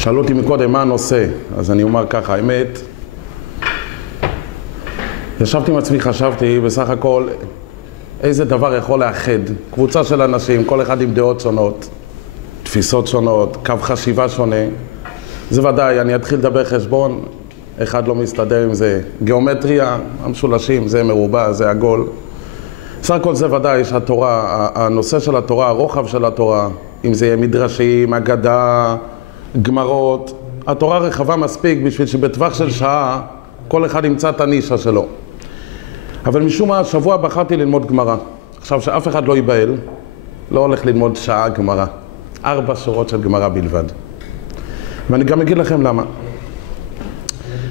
שאלו אותי מקודם מה הנושא, אז אני אומר ככה, האמת, ישבתי עם עצמי, חשבתי בסך הכל איזה דבר יכול לאחד קבוצה של אנשים, כל אחד עם דעות שונות, תפיסות שונות, קו חשיבה שונה. זה ודאי, אני אתחיל לדבר חשבון, אחד לא מסתדר עם זה, גיאומטריה, המשולשים, זה מרובע, זה עגול. בסך הכל זה ודאי שהתורה, הנושא של התורה, הרוחב של התורה, אם זה יהיה מדרשים, אגדה, גמרות, התורה רחבה מספיק בשביל שבטווח של שעה כל אחד ימצא את הנישה שלו. אבל משום מה, השבוע בחרתי ללמוד גמרא. עכשיו שאף אחד לא ייבהל, לא הולך ללמוד שעה גמרא. 4 שורות של גמרא בלבד. ואני גם אגיד לכם למה.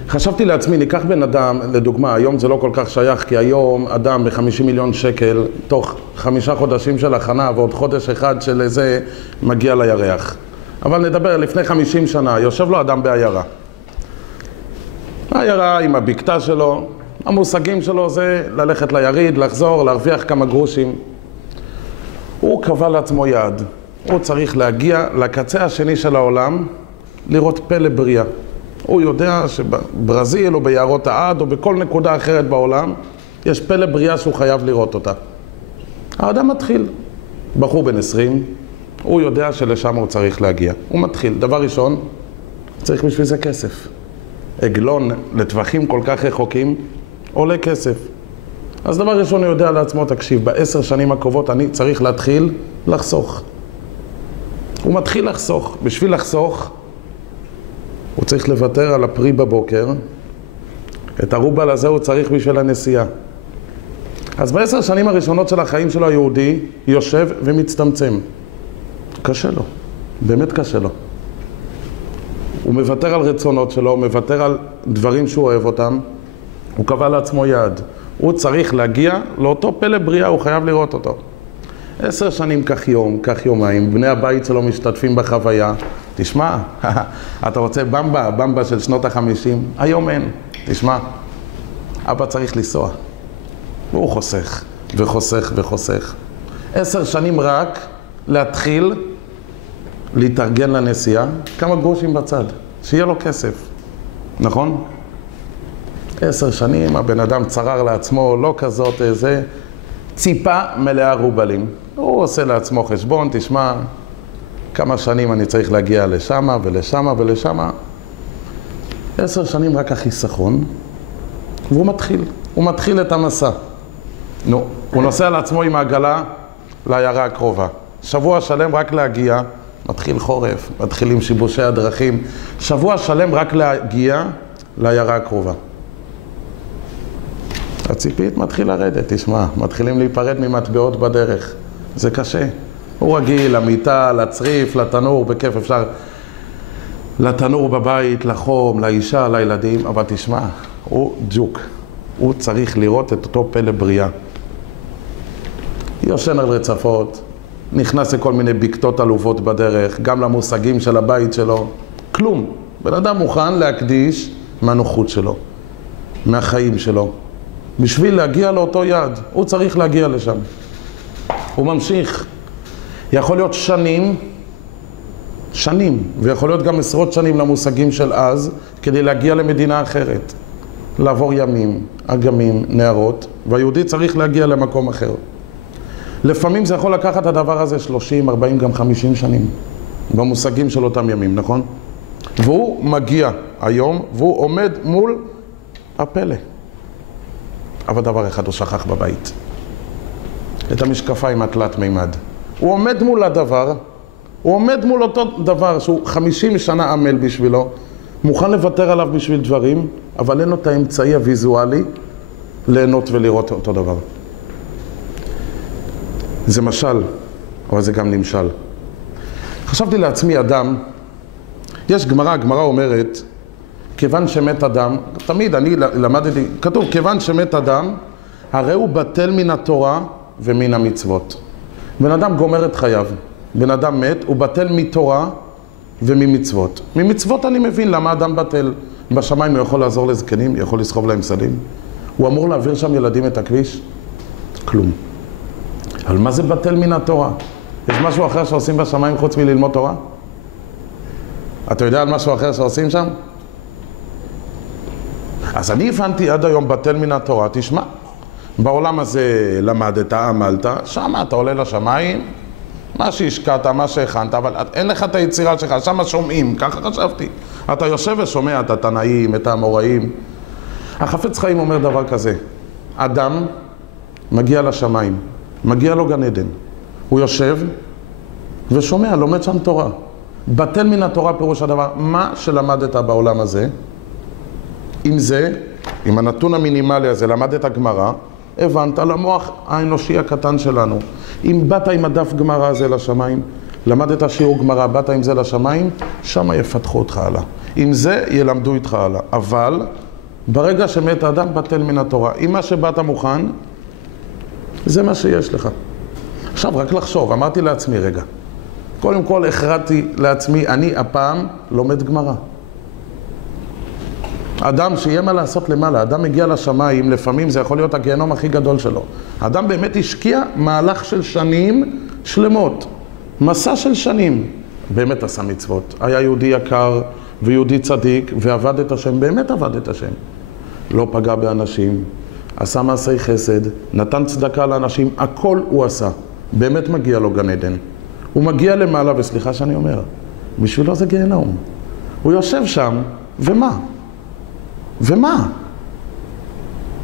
חשבתי לעצמי, ניקח בן אדם, לדוגמה, היום זה לא כל כך שייך, כי היום אדם ב50 מיליון שקל, תוך 5 חודשים של הכנה ועוד חודש אחד של איזה, מגיע לירח. אבל נדבר, לפני 50 שנה, יושב לו אדם בעיירה. העיירה עם הבקתה שלו, המושגים שלו זה ללכת ליריד, לחזור, להרוויח כמה גרושים. הוא קבע לעצמו יעד. הוא צריך להגיע לקצה השני של העולם, לראות פלא בריאה. הוא יודע שבברזיל או ביערות העד או בכל נקודה אחרת בעולם, יש פלא בריאה שהוא חייב לראות אותה. האדם מתחיל. בחור בן 20, הוא יודע שלשם הוא צריך להגיע. הוא מתחיל. דבר ראשון, צריך בשביל זה כסף. עגלון לטווחים כל כך רחוקים, עולה כסף. אז דבר ראשון הוא יודע לעצמו, תקשיב, ב10 שנים הקרובות אני צריך להתחיל לחסוך. הוא מתחיל לחסוך. בשביל לחסוך, הוא צריך לוותר על הפרי בבוקר. את הרובל הזה הוא צריך בשביל הנסיעה. אז ב10 שנים הראשונות של החיים שלו היהודי יושב ומצטמצם. קשה לו, באמת קשה לו. הוא מוותר על רצונות שלו, הוא מוותר על דברים שהוא אוהב אותם. הוא קבע לעצמו יעד. הוא צריך להגיע לאותו פלא בריאה, הוא חייב לראות אותו. 10 שנים כך יום, כך יומיים, בני הבית שלו משתתפים בחוויה. תשמע, אתה רוצה במבה, במבה של שנות ה-50? היום אין. תשמע, אבא צריך לנסוע. והוא חוסך, וחוסך, וחוסך. 10 שנים רק להתחיל להתארגן לנסיעה, כמה גרושים בצד, שיהיה לו כסף. נכון? 10 שנים, הבן אדם צרר לעצמו, לא כזאת איזה, ציפה מלאה רובלים. הוא עושה לעצמו חשבון, תשמע, כמה שנים אני צריך להגיע לשמה ולשמה ולשמה. 10 שנים רק החיסכון, והוא מתחיל. הוא מתחיל את המסע. נו, הוא נוסע לעצמו עם העגלה לעיירה הקרובה. שבוע שלם רק להגיע, מתחיל חורף, מתחילים שיבושי הדרכים. שבוע שלם רק להגיע לעיירה הקרובה. הציפית מתחיל לרדת, תשמע, מתחילים להיפרד ממטבעות בדרך. זה קשה. הוא רגיל למיטה, לצריף, לתנור, בכיף אפשר לתנור בבית, לחום, לאישה, לילדים, אבל תשמע, הוא ג'וק. הוא צריך לראות את אותו פלא בריאה. יושן על רצפות, נכנס לכל מיני בקתות עלובות בדרך, גם למושגים של הבית שלו. כלום. בן אדם מוכן להקדיש מהנוחות שלו, מהחיים שלו. בשביל להגיע לאותו יעד, הוא צריך להגיע לשם. הוא ממשיך. יכול להיות שנים, ויכול להיות גם עשרות שנים למושגים של אז, כדי להגיע למדינה אחרת. לעבור ימים, אגמים, נערות, והיהודי צריך להגיע למקום אחר. לפעמים זה יכול לקחת את הדבר הזה 30, 40, גם 50 שנים, במושגים של אותם ימים, נכון? והוא מגיע היום, והוא עומד מול הפלא. אבל דבר אחד הוא שכח בבית. את המשקפיים התלת מימד. הוא עומד מול הדבר, הוא עומד מול אותו דבר שהוא 50 שנה עמל בשבילו, מוכן לוותר עליו בשביל דברים, אבל אין לו את האמצעי הוויזואלי ליהנות ולראות אותו דבר. זה משל, אבל זה גם נמשל. חשבתי לעצמי אדם, יש גמרא, הגמרא אומרת, כיוון שמת אדם, תמיד אני למדתי, כתוב, כיוון שמת אדם, הרי הוא בטל מן התורה ומן המצוות. בן אדם גומר את חייו. בן אדם מת, הוא בטל מתורה וממצוות. ממצוות אני מבין למה אדם בטל. בשמיים הוא יכול לעזור לזקנים, יכול לסחוב להם סלים. הוא אמור להעביר שם ילדים את הכביש? כלום. אבל מה זה בטל מן התורה? יש משהו אחר שעושים בשמיים חוץ מללמוד תורה? אתה יודע על משהו אחר שעושים שם? אז אני הבנתי עד היום בטל מן התורה, תשמע, בעולם הזה למדת, עמלת, שם אתה עולה לשמיים, מה שהשקעת, מה שהכנת, אבל אין לך את היצירה שלך, שם שומעים, ככה חשבתי. אתה יושב ושומע את התנאים, את האמוראים. החפץ חיים אומר דבר כזה, אדם מגיע לשמיים, מגיע לו גן עדן, הוא יושב ושומע, לומד שם תורה. בטל מן התורה פירוש הדבר, מה שלמדת בעולם הזה, עם זה, עם הנתון המינימלי הזה, למדת גמרא, הבנת למוח האנושי הקטן שלנו. אם באת עם הדף גמרא הזה לשמיים, למדת שיעור גמרא, באת עם זה לשמיים, שם יפתחו אותך הלאה. עם זה ילמדו איתך הלאה. אבל ברגע שמת האדם, בטל מן התורה. אם מה שבאת מוכן, זה מה שיש לך. עכשיו רק לחשוב, אמרתי לעצמי רגע. קודם כל הכרעתי לעצמי, אני הפעם לומד גמרא. אדם שיהיה מה לעשות למעלה, אדם מגיע לשמיים, לפעמים זה יכול להיות הגיהנום הכי גדול שלו. אדם באמת השקיע מהלך של שנים שלמות, מסע של שנים. באמת עשה מצוות. היה יהודי יקר ויהודי צדיק ועבד את השם, באמת עבד את השם. לא פגע באנשים, עשה מעשי חסד, נתן צדקה לאנשים, הכל הוא עשה. באמת מגיע לו גן עדן. הוא מגיע למעלה, וסליחה שאני אומר, בשבילו זה גיהנום. הוא יושב שם, ומה? ומה?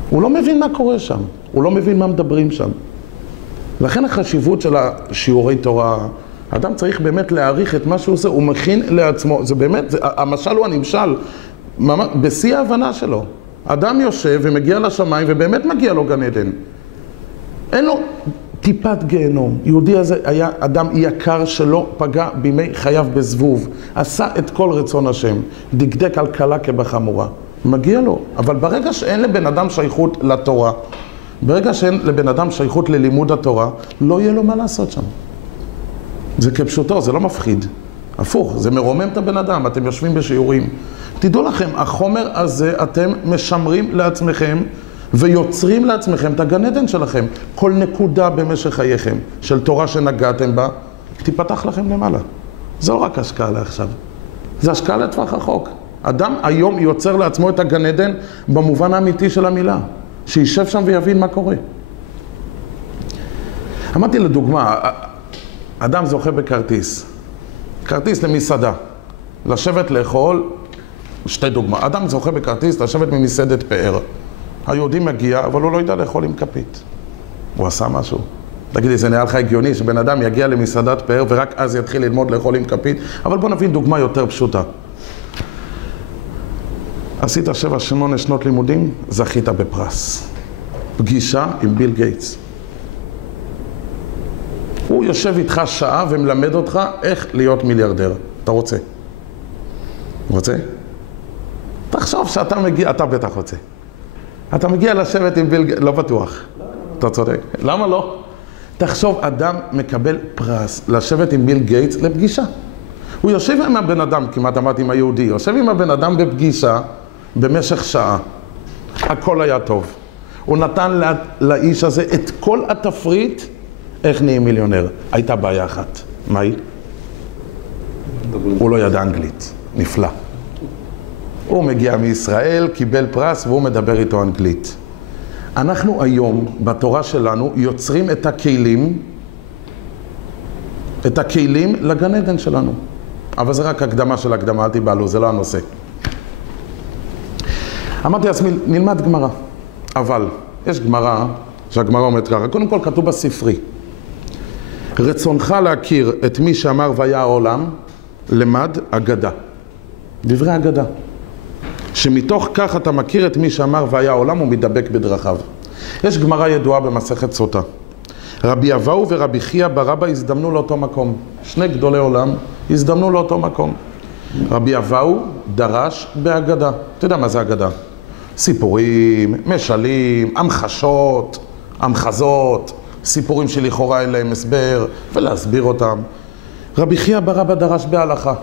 הוא לא מבין מה קורה שם, הוא לא מבין מה מדברים שם. לכן החשיבות של השיעורי תורה, אדם צריך באמת להעריך את מה שהוא עושה, הוא מכין לעצמו, זה באמת, המשל הוא הנמשל, בשיא ההבנה שלו. אדם יושב ומגיע לשמיים ובאמת מגיע לו גן עדן. אין לו טיפת גיהנום. יהודי הזה היה אדם יקר שלא פגע בימי חייו בזבוב, עשה את כל רצון השם, דקדק על קלה כבחמורה. מגיע לו, אבל ברגע שאין לבן אדם שייכות לתורה, ברגע שאין לבן אדם שייכות ללימוד התורה, לא יהיה לו מה לעשות שם. זה כפשוטו, זה לא מפחיד. הפוך, זה מרומם את הבן אדם, אתם יושבים בשיעורים. תדעו לכם, החומר הזה אתם משמרים לעצמכם ויוצרים לעצמכם את הגן עדן שלכם. כל נקודה במשך חייכם של תורה שנגעתם בה, תיפתח לכם למעלה. זה לא רק השקעה לעכשיו, זה השקעה לטווח רחוק. אדם היום יוצר לעצמו את הגן עדן במובן האמיתי של המילה, שישב שם ויבין מה קורה. אמרתי לדוגמה, אדם זוכה בכרטיס, כרטיס למסעדה, לשבת לאכול, שתי דוגמה, אדם זוכה בכרטיס לשבת ממסעדת פאר. היהודי מגיע, אבל הוא לא יודע לאכול עם כפית. הוא עשה משהו. תגידי, זה נראה לך הגיוני שבן אדם יגיע למסעדת פאר ורק אז יתחיל ללמוד לאכול עם כפית? אבל בוא נבין דוגמה יותר פשוטה. עשית 7-8 שנות לימודים, זכית בפרס. פגישה עם ביל גייטס. הוא יושב איתך שעה ומלמד אותך איך להיות מיליארדר. אתה רוצה? רוצה? תחשוב שאתה מגיע, אתה בטח רוצה. אתה מגיע לשבת עם ביל גייטס, לא בטוח. אתה צודק. למה לא? תחשוב, אדם מקבל פרס לשבת עם ביל גייטס לפגישה. הוא יושב עם הבן אדם, כמעט אמרתי עם היהודי, יושב עם הבן אדם בפגישה במשך שעה. הכל היה טוב. הוא נתן לאיש הזה את כל התפריט איך נהיה מיליונר. הייתה בעיה אחת. מה היא? הוא לא ידע אנגלית. נפלא. הוא מגיע מישראל, קיבל פרס והוא מדבר איתו אנגלית. אנחנו היום בתורה שלנו יוצרים את הכלים לגן עדן שלנו. אבל זה רק הקדמה של הקדמה, אל תיבהלו, זה לא הנושא. אמרתי לעצמי, נלמד גמרא. אבל יש גמרא, שהגמרא אומרת ככה, קודם כל כתוב בספרי. רצונך להכיר את מי שאמר והיה העולם, למד אגדה. דברי אגדה. שמתוך כך אתה מכיר את מי שאמר והיה העולם ומדבק בדרכיו. יש גמרא ידועה במסכת סוטה. רבי אבאו ורבי חייא ברבא הזדמנו לאותו מקום. שני גדולי עולם הזדמנו לאותו מקום. רבי אבאו דרש באגדה. אתה יודע מה זה אגדה? סיפורים, משלים, המחשות, המחזות, סיפורים שלכאורה אין להם הסבר, ולהסביר אותם. רבי חייא ברבא דרש בהלכה.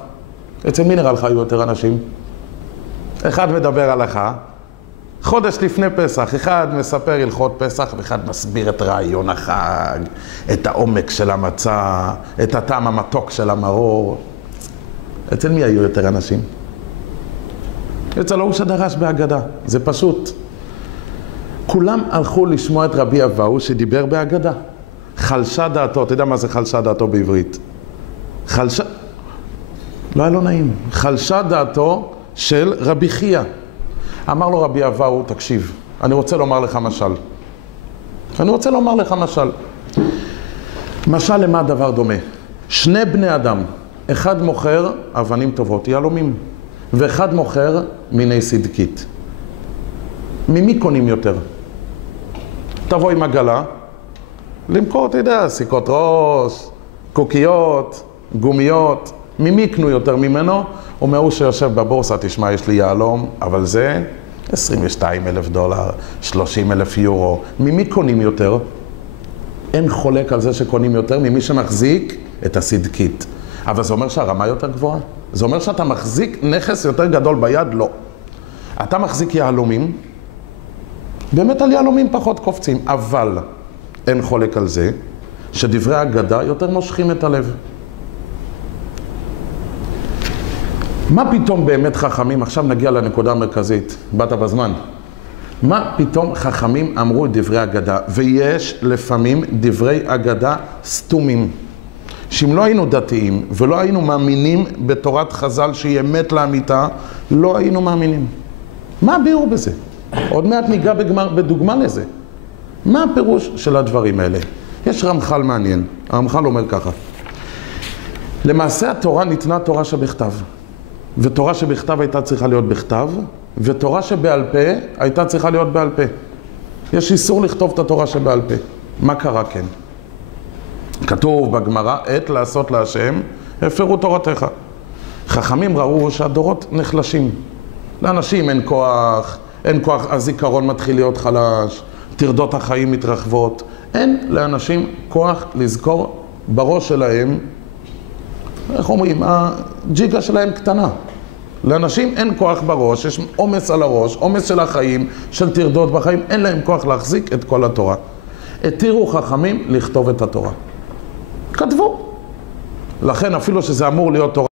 אצל מי נראה לך היו יותר אנשים? אחד מדבר הלכה, חודש לפני פסח, אחד מספר הלכות פסח, ואחד מסביר את רעיון החג, את העומק של המצה, את הטעם המתוק של המרור. אצל מי היו יותר אנשים? אצל ההוא שדרש בהגדה, זה פשוט. כולם הלכו לשמוע את רבי אבאו שדיבר בהגדה. חלשה דעתו, אתה יודע מה זה חלשה דעתו בעברית? חלשה, לא היה לו נעים. חלשה דעתו של רבי חייא. אמר לו רבי אבאו, תקשיב, אני רוצה לומר לך משל. משל למה הדבר דומה? שני בני אדם, אחד מוכר אבנים טובות, יהלומים, ואחד מוכר מיני סדקית. ממי קונים יותר? תבוא עם עגלה, למכור, אתה יודע, סיכות ראש, קוקיות, גומיות. ממי קנו יותר ממנו? או מהוא שיושב בבורסה, תשמע, יש לי יהלום, אבל זה $22,000, $30,000. ממי קונים יותר? אין חולק על זה שקונים יותר ממי שמחזיק את הסדקית. אבל זה אומר שהרמה יותר גבוהה? זה אומר שאתה מחזיק נכס יותר גדול ביד? לא. אתה מחזיק יהלומים, באמת על יהלומים פחות קופצים, אבל אין חולק על זה שדברי אגדה יותר מושכים את הלב. מה פתאום באמת חכמים, עכשיו נגיע לנקודה המרכזית, באת בזמן. מה פתאום חכמים אמרו את דברי אגדה? ויש לפעמים דברי אגדה סתומים. שאם לא היינו דתיים ולא היינו מאמינים בתורת חז"ל שהיא אמת לאמיתה, לא היינו מאמינים. מה הביאור בזה? עוד מעט ניגע בדוגמה לזה. מה הפירוש של הדברים האלה? יש רמח"ל מעניין. הרמח"ל אומר ככה. למעשה התורה ניתנה תורה שבכתב. ותורה שבכתב הייתה צריכה להיות בכתב, ותורה שבעל פה הייתה צריכה להיות בעל פה. יש איסור לכתוב את התורה שבעל פה. מה קרה כן? כתוב בגמרא, עת לעשות להשם, הפרו תורתך. חכמים ראו שהדורות נחלשים. לאנשים אין כוח, הזיכרון מתחיל להיות חלש, תרדות החיים מתרחבות. אין לאנשים כוח לזכור בראש שלהם, איך אומרים, הג'יגה שלהם קטנה. לאנשים אין כוח בראש, יש עומס על הראש, עומס של החיים, של תרדות בחיים, אין להם כוח להחזיק את כל התורה. התירו חכמים לכתוב את התורה. כתבו. לכן אפילו שזה אמור להיות תורה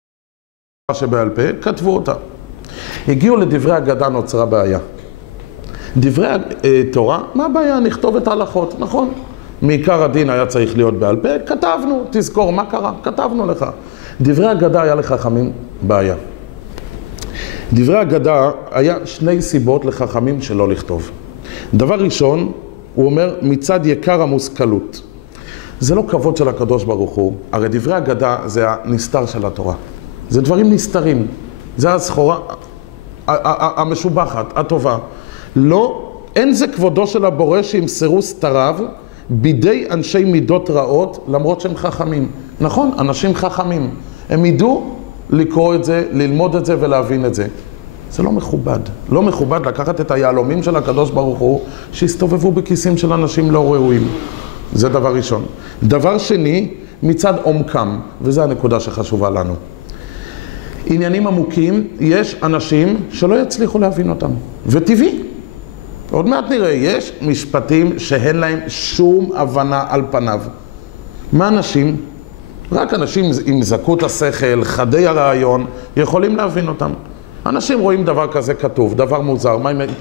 שבעל פה, כתבו אותה. הגיעו לדברי אגדה, נוצרה בעיה. דברי תורה, מה הבעיה? נכתוב את ההלכות, נכון? מעיקר הדין היה צריך להיות בעל פה, כתבנו, תזכור מה קרה, כתבנו לך. דברי אגדה היה לחכמים בעיה. דברי אגדה היה שני סיבות לחכמים שלא לכתוב. דבר ראשון, הוא אומר מצד יקר המושכלות. זה לא כבוד של הקדוש ברוך הוא, הרי דברי אגדה זה הנסתר של התורה. זה דברים נסתרים, זה הסחורה המשובחת, הטובה. לא, אין זה כבודו של הבורא שימסרו סתריו בידי אנשי מידות רעות, למרות שהם חכמים. נכון, אנשים חכמים. הם ידעו לקרוא את זה, ללמוד את זה ולהבין את זה. זה לא מכובד. לא מכובד לקחת את היהלומים של הקדוש ברוך הוא שהסתובבו בכיסים של אנשים לא ראויים. זה דבר ראשון. דבר שני, מצד עומקם, וזו הנקודה שחשובה לנו. עניינים עמוקים, יש אנשים שלא יצליחו להבין אותם. וטבעי. עוד מעט נראה, יש משפטים שאין להם שום הבנה על פניו. מה אנשים? רק אנשים עם זכות השכל, חדי הרעיון, יכולים להבין אותם. אנשים רואים דבר כזה כתוב, דבר מוזר,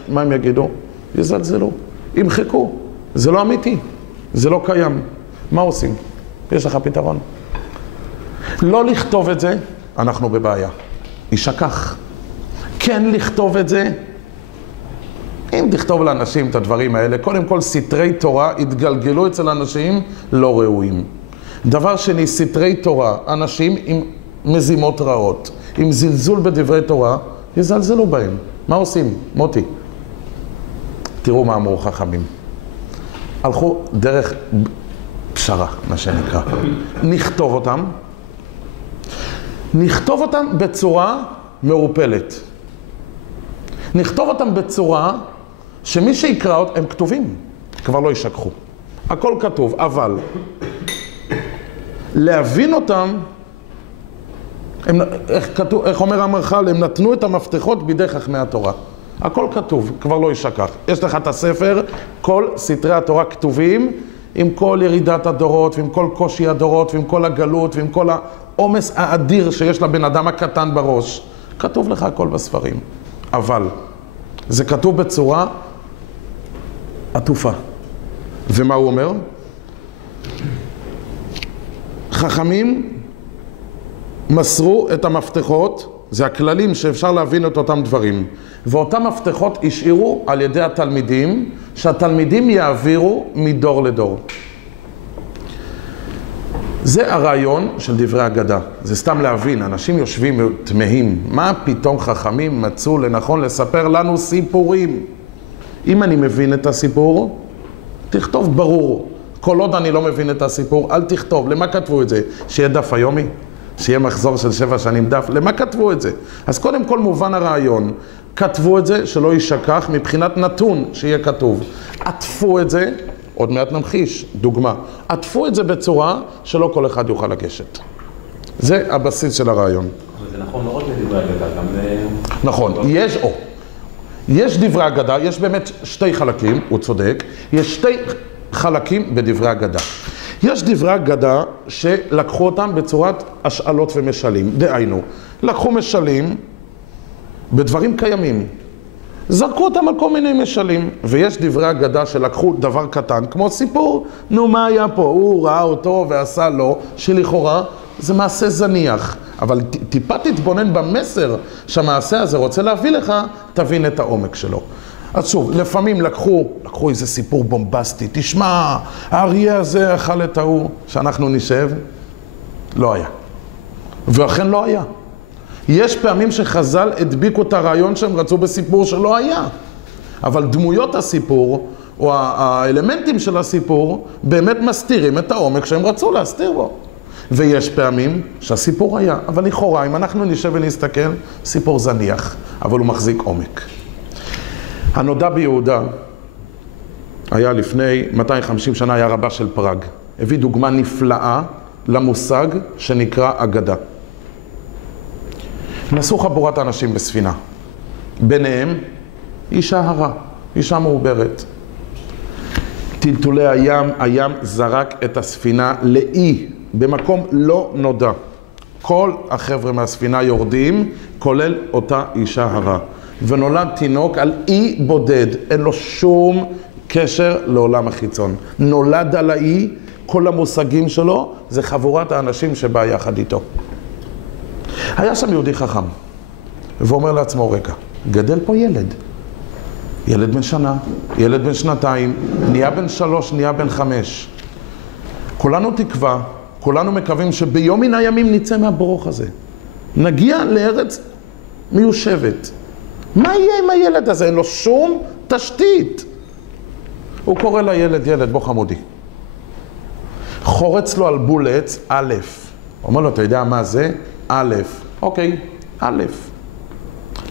מה הם יגידו? יזלזלו, ימחקו. זה לא אמיתי, זה לא קיים. מה עושים? יש לך פתרון. לא לכתוב את זה, אנחנו בבעיה. יישכח. כן לכתוב את זה, אם תכתוב לאנשים את הדברים האלה, קודם כל סתרי תורה התגלגלו אצל אנשים לא ראויים. דבר שני, סתרי תורה, אנשים עם מזימות רעות, עם זלזול בדברי תורה, יזלזלו בהם. מה עושים? מוטי. תראו מה אמרו חכמים. הלכו דרך פשרה, מה שנקרא. נכתוב אותם בצורה מעורפלת. נכתוב אותם בצורה שמי שיקרא אותם, הם כתובים, כבר לא ישכחו. הכל כתוב, אבל להבין אותם, איך אומר המרח"ל, הם נתנו את המפתחות בידי חכמי התורה. הכל כתוב, כבר לא ישכח. יש לך את הספר, כל סתרי התורה כתובים, עם כל ירידת הדורות, ועם כל קושי הדורות, ועם כל הגלות, ועם כל העומס האדיר שיש לבן אדם הקטן בראש, כתוב לך הכל בספרים. אבל זה כתוב בצורה עטופה. ומה הוא אומר? חכמים מסרו את המפתחות, זה הכללים שאפשר להבין את אותם דברים. ואותם מפתחות השאירו על ידי התלמידים, שהתלמידים יעבירו מדור לדור. זה הרעיון של דברי אגדה. זה סתם להבין, אנשים יושבים ותמהים, מה פתאום חכמים מצאו לנכון לספר לנו סיפורים? אם אני מבין את הסיפור, תכתוב ברור. כל עוד אני לא מבין את הסיפור, אל תכתוב. למה כתבו את זה? שיהיה דף היומי? שיהיה מחזור של 7 שנים דף? למה כתבו את זה? אז קודם כל מובן הרעיון. כתבו את זה שלא יישכח מבחינת נתון שיהיה כתוב. עטפו את זה, עוד מעט נמחיש, דוגמה. עטפו את זה בצורה שלא כל אחד יוכל לגשת. זה הבסיס של הרעיון. אבל זה נכון לא רק לדברי אגדה, גם זה... נכון, יש דברי אגדה, יש באמת 2 חלקים, הוא צודק, יש 2 חלקים בדברי אגדה. יש דברי אגדה שלקחו אותם בצורת השאלות ומשלים. דהיינו, לקחו משלים בדברים קיימים. זרקו אותם על כל מיני משלים. ויש דברי אגדה שלקחו דבר קטן, כמו סיפור, נו מה היה פה? הוא ראה אותו ועשה לו, שלכאורה זה מעשה זניח. אבל טיפה תתבונן במסר שהמעשה הזה רוצה להביא לך, תבין את העומק שלו. אז שוב, לפעמים לקחו איזה סיפור בומבסטי, תשמע, האריה הזה אכל את ההוא, שאנחנו נשב, לא היה. ואכן לא היה. יש פעמים שחז"ל הדביקו את הרעיון שהם רצו בסיפור שלא היה. אבל דמויות הסיפור, או האלמנטים של הסיפור, באמת מסתירים את העומק שהם רצו להסתיר בו. ויש פעמים שהסיפור היה, אבל לכאורה, אם אנחנו נשב ונסתכל, סיפור זניח, אבל הוא מחזיק עומק. הנודע ביהודה היה לפני 250 שנה, היה רבה של פראג. הביא דוגמה נפלאה למושג שנקרא אגדה. נסעו חבורת האנשים בספינה. ביניהם אישה הרה, אישה מעוברת. טלטולי הים זרק את הספינה לאי, במקום לא נודע. כל החבר'ה מהספינה יורדים, כולל אותה אישה הרה. ונולד תינוק על אי בודד, אין לו שום קשר לעולם החיצון. נולד על האי, כל המושגים שלו זה חבורת האנשים שבא יחד איתו. היה שם יהודי חכם, ואומר לעצמו, רגע, גדל פה ילד. ילד בן שנה, ילד בן 2, נהיה בן 3, נהיה בן 5. כולנו תקווה, כולנו מקווים שביום מן הימים נצא מהברוך הזה. נגיע לארץ מיושבת. מה יהיה עם הילד הזה? אין לו שום תשתית. הוא קורא לילד, ילד, בוא חמודי. חורץ לו על בול עץ, א'. אומר לו, אתה יודע מה זה? א'. אוקיי, א'.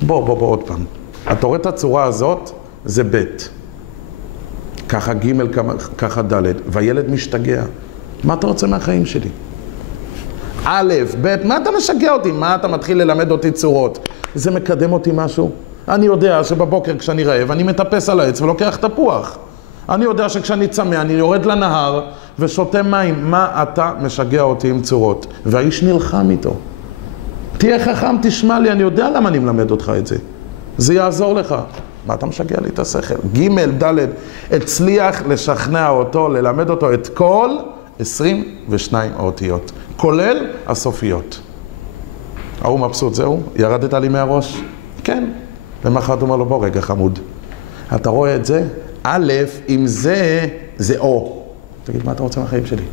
בוא עוד פעם. אתה רואה את הצורה הזאת? זה ב'. ככה ג', ככה ד'. והילד משתגע. מה אתה רוצה מהחיים שלי? א', ב', מה אתה משגע אותי? מה אתה מתחיל ללמד אותי צורות? זה מקדם אותי משהו? אני יודע שבבוקר כשאני רעב, אני מטפס על העץ ולוקח תפוח. אני יודע שכשאני צמא, אני יורד לנהר ושותה מים. מה אתה משגע אותי עם צורות? והאיש נלחם איתו. תהיה חכם, תשמע לי, אני יודע למה אני מלמד אותך את זה. זה יעזור לך. מה אתה משגע לי את השכל? ג' ד' הצליח לשכנע אותו, ללמד אותו את כל 22 האותיות, כולל הסופיות. ההוא מבסוט, זהו? ירדת לי מהראש? כן. למחרת הוא אומר לו, בוא רגע חמוד. אתה רואה את זה? א', אם זה או. תגיד, מה אתה רוצה מהחיים שלי?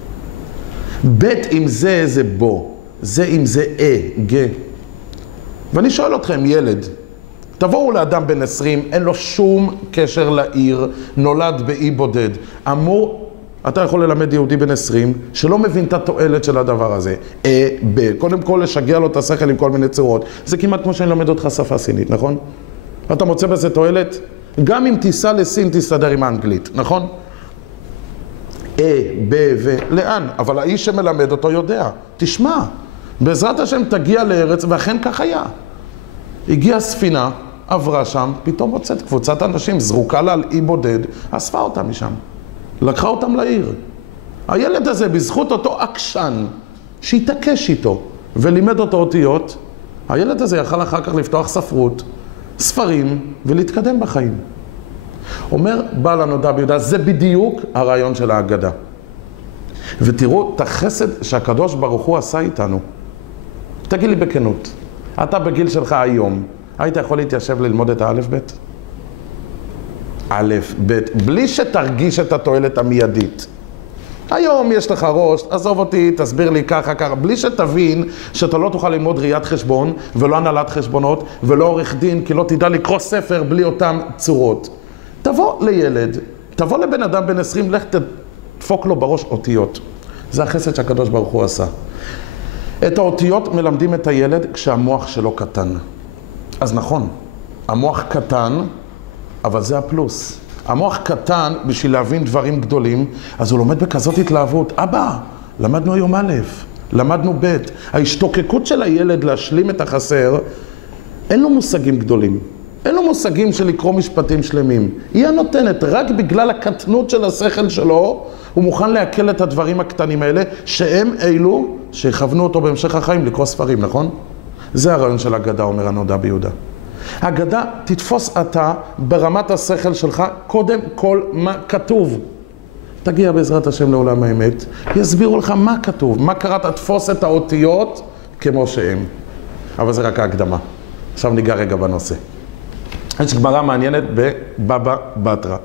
ב', אם זה בו. זה אם זה ג'. ואני שואל אתכם, ילד, תבואו לאדם בן 20, אין לו שום קשר לעיר, נולד באי בודד. אתה יכול ללמד יהודי בן 20 שלא מבין את התועלת של הדבר הזה. קודם כל לשגע לו את השכל עם כל מיני צורות. זה כמעט כמו שאני לומד אותך שפה סינית, נכון? אתה מוצא בזה תועלת? גם אם תיסע לסין תסתדר עם האנגלית, נכון? לאן? אבל האיש שמלמד אותו יודע. תשמע, בעזרת השם תגיע לארץ, ואכן כך היה. הגיעה ספינה, עברה שם, פתאום מוצאת קבוצת אנשים, זרוקה לה על אי בודד, אספה אותם משם. לקחה אותם לעיר. הילד הזה, בזכות אותו עקשן, שהתעקש איתו, ולימד אותו אותיות, הילד הזה יכל אחר כך לפתוח ספרות, ספרים ולהתקדם בחיים. אומר בעל הנודע ביהודה, זה בדיוק הרעיון של ההגדה. ותראו את החסד שהקדוש ברוך הוא עשה איתנו. תגיד לי בכנות, אתה בגיל שלך היום, היית יכול להתיישב ללמוד את האלף בית? א', ב', בלי שתרגיש את התועלת המיידית. היום יש לך ראש, עזוב אותי, תסביר לי ככה, ככה, בלי שתבין שאתה לא תוכל ללמוד ראיית חשבון, ולא הנהלת חשבונות, ולא עורך דין, כי לא תדע לקרוא ספר בלי אותם צורות. תבוא לילד, תבוא לבן אדם בן 20, לך תדפוק לו בראש אותיות. זה החסד שהקדוש ברוך הוא עשה. את האותיות מלמדים את הילד כשהמוח שלו קטן. אז נכון, המוח קטן, אבל זה הפלוס. המוח קטן בשביל להבין דברים גדולים, אז הוא לומד בכזאת התלהבות. אבא, למדנו היום א', למדנו ב'. ההשתוקקות של הילד להשלים את החסר, אין לו מושגים גדולים. אין לו מושגים של לקרוא משפטים שלמים. היא הנותנת, רק בגלל הקטנות של השכל שלו, הוא מוכן להקל את הדברים הקטנים האלה, שהם אלו שיכוונו אותו בהמשך החיים לקרוא ספרים, נכון? זה הרעיון של הגדה, אומר הנודע ביהודה. הגדה, תתפוס אתה ברמת השכל שלך, קודם כל מה כתוב. תגיע בעזרת השם לעולם האמת, יסבירו לך מה כתוב, מה קראת, תתפוס את האותיות כמו שהם. אבל זה רק ההקדמה. עכשיו ניגע רגע בנושא. יש גמרא מעניינת בבבא בתרא.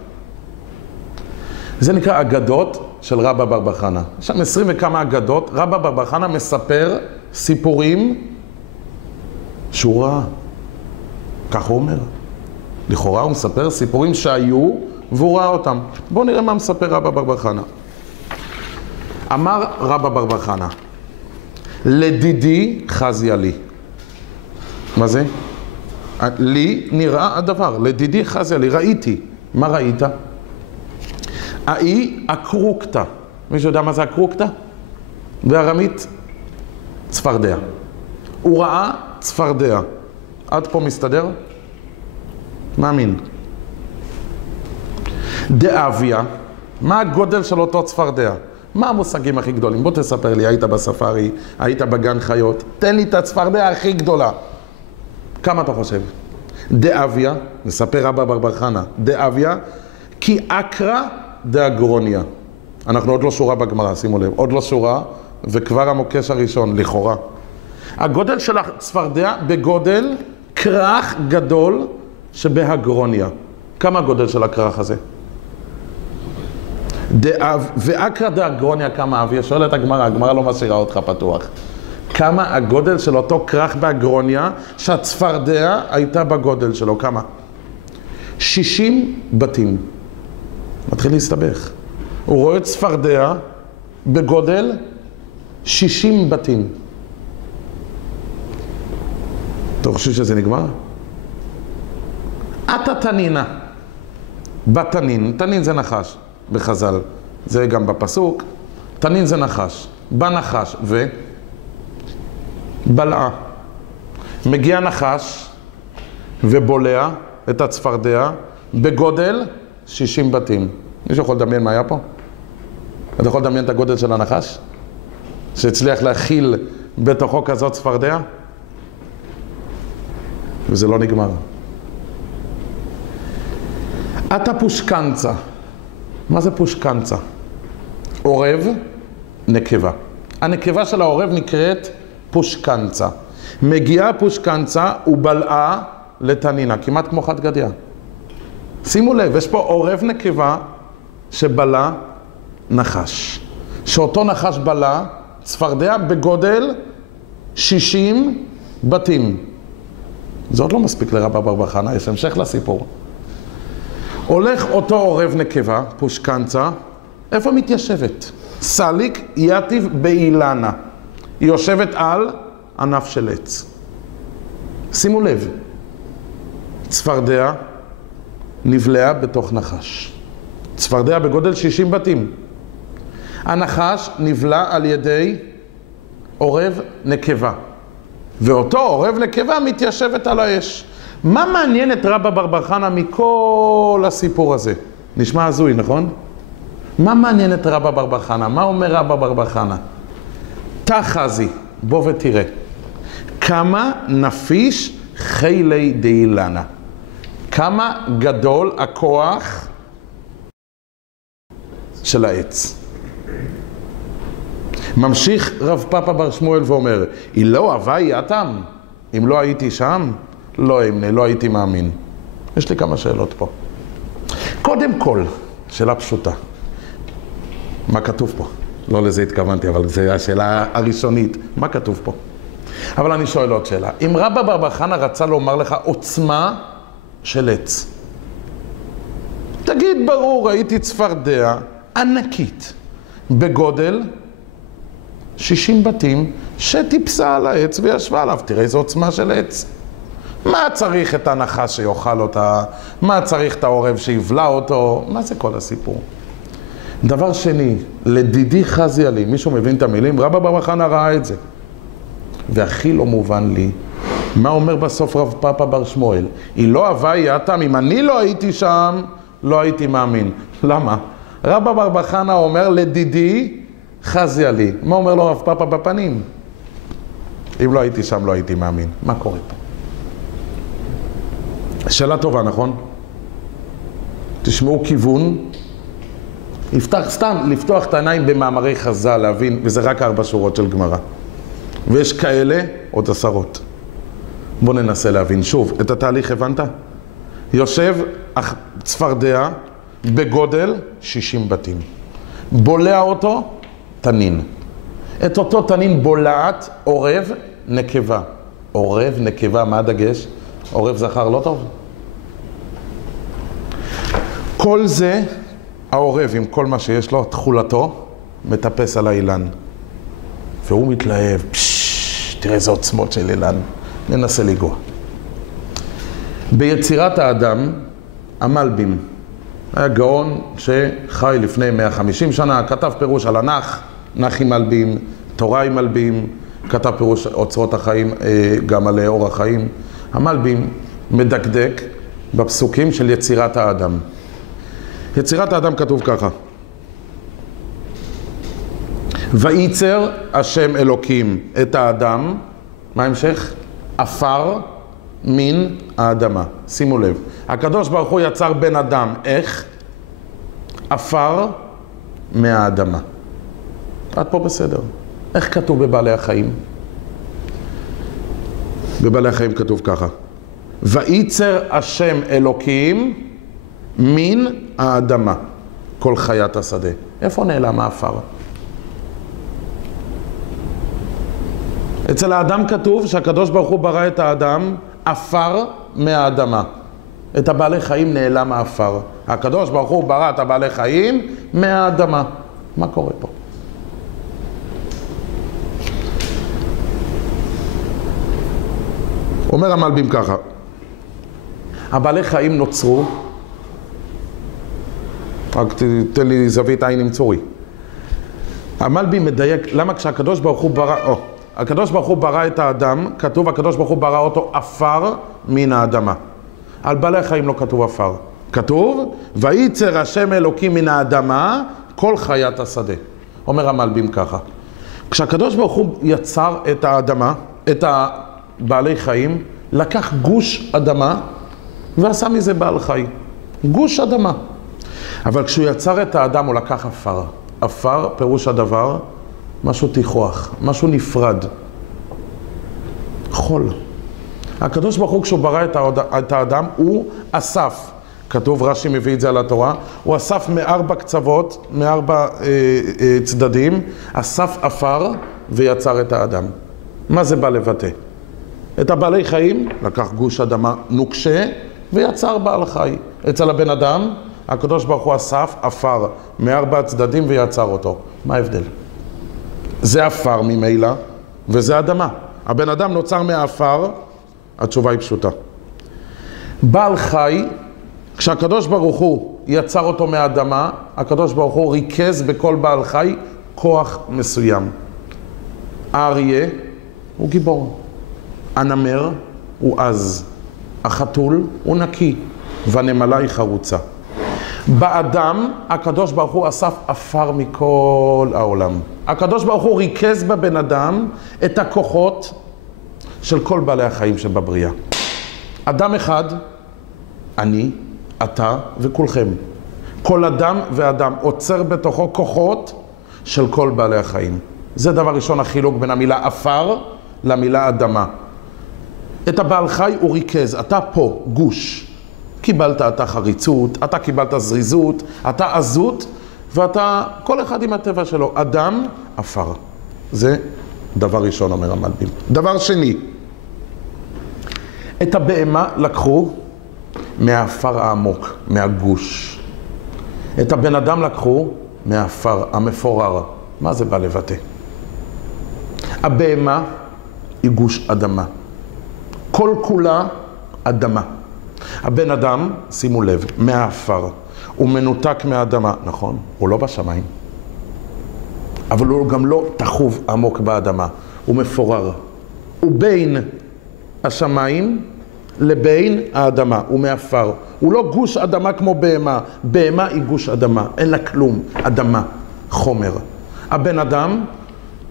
זה נקרא אגדות של רבא בר בר חנא. יש שם 20 וכמה אגדות. רבא בר בר חנא מספר סיפורים שהוא ראה. כך הוא אומר. לכאורה הוא מספר סיפורים שהיו והוא ראה אותם. בואו נראה מה מספר רבא בר בר חנא. אמר רבא בר בר חנא, לדידי חזיה לי. מה זה? לי נראה הדבר, לדידי חזיה לי, ראיתי. מה ראית? האי אקרוקתא. מישהו יודע מה זה אקרוקתא? בארמית? צפרדע. הוא ראה צפרדע. עד פה מסתדר? מאמין. דאביה, מה הגודל של אותו צפרדע? מה המושגים הכי גדולים? בוא תספר לי, היית בספארי, היית בגן חיות, תן לי את הצפרדע הכי גדולה. כמה אתה חושב? דאביה, מספר רבא בר בר חנא, דאביה, כי אקרא דאגרוניה. אנחנו עוד לא שורה בגמרא, שימו לב, עוד לא שורה, וכבר המוקש הראשון, לכאורה. הגודל של הצפרדע בגודל כרך גדול שבהגרוניה. כמה הגודל של הכרך הזה? ואקרא דאגרוניה כמה אביה? שואלת הגמרא, הגמרא לא משאירה אותך פתוח. כמה הגודל של אותו כרך בהגרוניה שהצפרדע הייתה בגודל שלו? כמה? 60 בתים. מתחיל להסתבך. הוא רואה צפרדע בגודל 60 בתים. אתה חושב שזה נגמר? אתה תנינה. בתנין, תנין זה נחש בחז"ל. זה גם בפסוק. תנין זה נחש. בנחש בלעה. מגיע נחש ובולע את הצפרדע בגודל 60 בתים. מישהו יכול לדמיין מה היה פה? אתה יכול לדמיין את הגודל של הנחש? שהצליח להכיל בתוכו כזאת צפרדע? וזה לא נגמר. אתה פושקנצה. מה זה פושקנצה? עורב, נקבה. הנקבה של העורב נקראת פושקנצה. מגיעה פושקנצה ובלעה לתנינה, כמעט כמו חד גדיה. שימו לב, יש פה עורב נקבה שבלע נחש. שאותו נחש בלע צפרדע בגודל 60 בתים. זה עוד לא מספיק לרבא בר בר חנא, יש המשך לסיפור. הולך אותו עורב נקבה, פושקנצה, איפה מתיישבת? סליק יתיב באילנה. היא יושבת על ענף של עץ. שימו לב, צפרדע נבלעה בתוך נחש. צפרדע בגודל 60 בתים. הנחש נבלע על ידי עורב נקבה. ואותו עורב נקבה מתיישבת על האש. מה מעניין את רבא בר בר חנא מכל הסיפור הזה? נשמע הזוי, נכון? מה מעניין את רבא בר בר חנא? מה אומר רבא בר בר חנא? תחזי. בוא ותראה. כמה נפיש חילי דאילנה. כמה גדול הכוח של העץ. ממשיך רב פאפא בר שמואל ואומר, אילו הווי אתם, אם לא הייתי שם, לא אמנה, לא הייתי מאמין. יש לי כמה שאלות פה. קודם כל, שאלה פשוטה. מה כתוב פה? לא לזה התכוונתי, אבל זו השאלה הראשונית. מה כתוב פה? אבל אני שואל עוד שאלה. אם רבא בר חנא רצה לומר לך עוצמה של עץ, תגיד ברור, ראיתי צפרדע ענקית, בגודל 60 בתים, שטיפסה על העץ וישבה עליו. תראה איזו עוצמה של עץ. מה צריך את הנחש שיאכל אותה? מה צריך את העורב שיבלע אותו? מה זה כל הסיפור? דבר שני, לדידי חזי עלי, מישהו מבין את המילים? רבא בר חנא ראה את זה. והכי לא מובן לי, מה אומר בסוף רב פאפא בר שמואל? אילו הווי אתם, אם אני לא הייתי שם, לא הייתי מאמין. למה? רבא בר חנא אומר לדידי חזי עלי. מה אומר לו רב פאפא בפנים? אם לא הייתי שם, לא הייתי מאמין. מה קורה פה? שאלה טובה, נכון? תשמעו כיוון. סתם לפתוח את העיניים במאמרי חז"ל, להבין, וזה רק 4 שורות של גמרא. ויש כאלה עוד 10. בואו ננסה להבין שוב. את התהליך הבנת? יושב צפרדע בגודל 60 בתים. בולע אותו תנין. את אותו תנין בולעת עורב נקבה. עורב נקבה, מה הדגש? עורב זכר לא טוב. כל זה, העורב עם כל מה שיש לו, תכולתו, מטפס על האילן. והוא מתלהב, תראה איזה עוצמות של אילן. ננסה לגוע. ביצירת האדם, המלבים, היה גאון שחי לפני 150 שנה, כתב פירוש על הנח, נחים מלבים, תורה מלבים, כתב פירוש אוצרות החיים, גם על אור החיים. המלבים מדקדק בפסוקים של יצירת האדם. יצירת האדם כתוב ככה. וייצר השם אלוקים את האדם, מה המשך? עפר מן האדמה. שימו לב, הקדוש ברוך הוא יצר בן אדם, איך? עפר מהאדמה. עד פה בסדר. איך כתוב בבעלי החיים? בבעלי החיים כתוב ככה. וייצר השם אלוקים מן האדמה, כל חיית השדה. איפה נעלם האפר? אצל האדם כתוב שהקדוש ברוך הוא ברא את האדם עפר מהאדמה. את הבעלי חיים נעלם האפר. הקדוש ברוך הוא ברא את הבעלי חיים מהאדמה. מה קורה פה? אומר המלבים ככה, הבעלי חיים נוצרו, רק תן לי זווית עין עם צורי. המלבים מדייק, למה כשהקדוש ברוך הוא ברא, הקדוש ברוך הוא ברא את האדם, כתוב הקדוש ברוך הוא ברא אותו עפר מן האדמה. על בעלי חיים לא כתוב עפר. כתוב, וייצר השם אלוקים מן האדמה כל חיית השדה. אומר המלבים ככה, כשהקדוש ברוך הוא יצר את האדמה, את בעלי חיים, לקח גוש אדמה ועשה מזה בעל חי. גוש אדמה. אבל כשהוא יצר את האדם הוא לקח עפר. עפר פירוש הדבר, משהו תיכוח, משהו נפרד. חול. הקדוש ברוך הוא כשהוא ברא את האדם הוא אסף. כתוב, רש"י מביא את זה על התורה, הוא אסף מ4 קצוות, מ4 צדדים, אסף עפר ויצר את האדם. מה זה בא לבטא? את הבעלי חיים, לקח גוש אדמה נוקשה ויצר בעל חי. אצל הבן אדם, הקדוש ברוך הוא אסף עפר מ4 צדדים ויצר אותו. מה ההבדל? זה עפר ממילא וזה אדמה. הבן אדם נוצר מהעפר, התשובה היא פשוטה. בעל חי, כשהקדוש ברוך הוא יצר אותו מהאדמה, הקדוש ברוך הוא ריכז בכל בעל חי כוח מסוים. האריה הוא גיבור. הנמר הוא עז, החתול הוא נקי, והנמלה היא חרוצה. באדם, הקדוש ברוך הוא אסף עפר מכל העולם. הקדוש ברוך הוא ריכז בבן אדם את הכוחות של כל בעלי החיים שבבריאה. אדם אחד, אני, אתה וכולכם. כל אדם ואדם עוצר בתוכו כוחות של כל בעלי החיים. זה דבר ראשון, החילוק בין המילה עפר למילה אדמה. את הבעל חי הוא ריכז, אתה פה, גוש. קיבלת אתה חריצות, אתה קיבלת זריזות, אתה עזות, ואתה, כל אחד עם הטבע שלו, אדם, עפר. זה דבר ראשון, אומר המלבי"ם. דבר שני, את הבהמה לקחו מהעפר העמוק, מהגוש. את הבן אדם לקחו מהעפר המפורר. מה זה בא לבטא? הבהמה היא גוש אדמה. כל כולה אדמה. הבן אדם, שימו לב, מהעפר. הוא מנותק מהאדמה. נכון, הוא לא בשמיים. אבל הוא גם לא תחוב עמוק באדמה. הוא מפורר. הוא בין השמיים לבין האדמה. הוא מעפר. הוא לא גוש אדמה כמו בהמה. בהמה היא גוש אדמה. אין לה כלום. אדמה. חומר. הבן אדם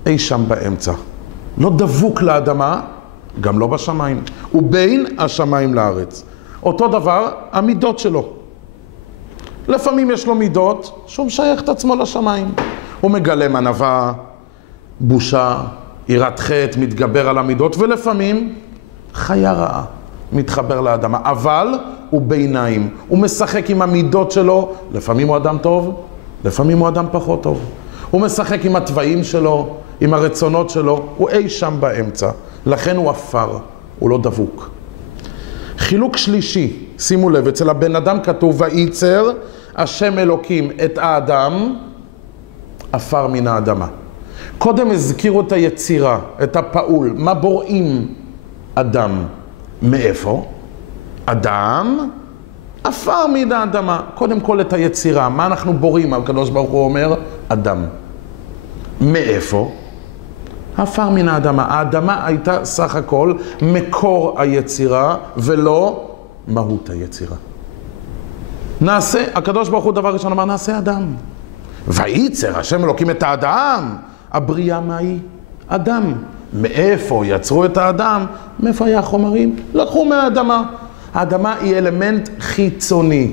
אי שם באמצע. לא דבוק לאדמה, גם לא בשמיים. הוא בין השמיים לארץ. אותו דבר, המידות שלו. לפעמים יש לו מידות שהוא משייך את עצמו לשמיים. הוא מגלם ענווה, בושה, יראת חטא, מתגבר על המידות, ולפעמים חיה רעה, מתחבר לאדמה. אבל הוא ביניים, הוא משחק עם המידות שלו. לפעמים הוא אדם טוב, לפעמים הוא אדם פחות טוב. הוא משחק עם הטבעים שלו, עם הרצונות שלו, הוא אי שם באמצע. לכן הוא עפר, הוא לא דבוק. חילוק שלישי, שימו לב, אצל הבן אדם כתוב, וייצר השם אלוקים את האדם, עפר מן האדמה. קודם הזכירו את היצירה, את הפעול, מה בוראים אדם? מאיפה? אדם, עפר מן האדמה. קודם כל את היצירה, מה אנחנו בוראים? הקדוש ברוך הוא אומר, אדם. מאיפה? עפר מן האדמה. האדמה הייתה סך הכל מקור היצירה ולא מהות היצירה. נעשה, הקדוש ברוך הוא דבר ראשון אמר, נעשה אדם. וייצר השם אלוקים את האדם. הבריאה מהי? אדם. מאיפה יצרו את האדם? מאיפה היה החומרים? לקחו מהאדמה. האדמה היא אלמנט חיצוני.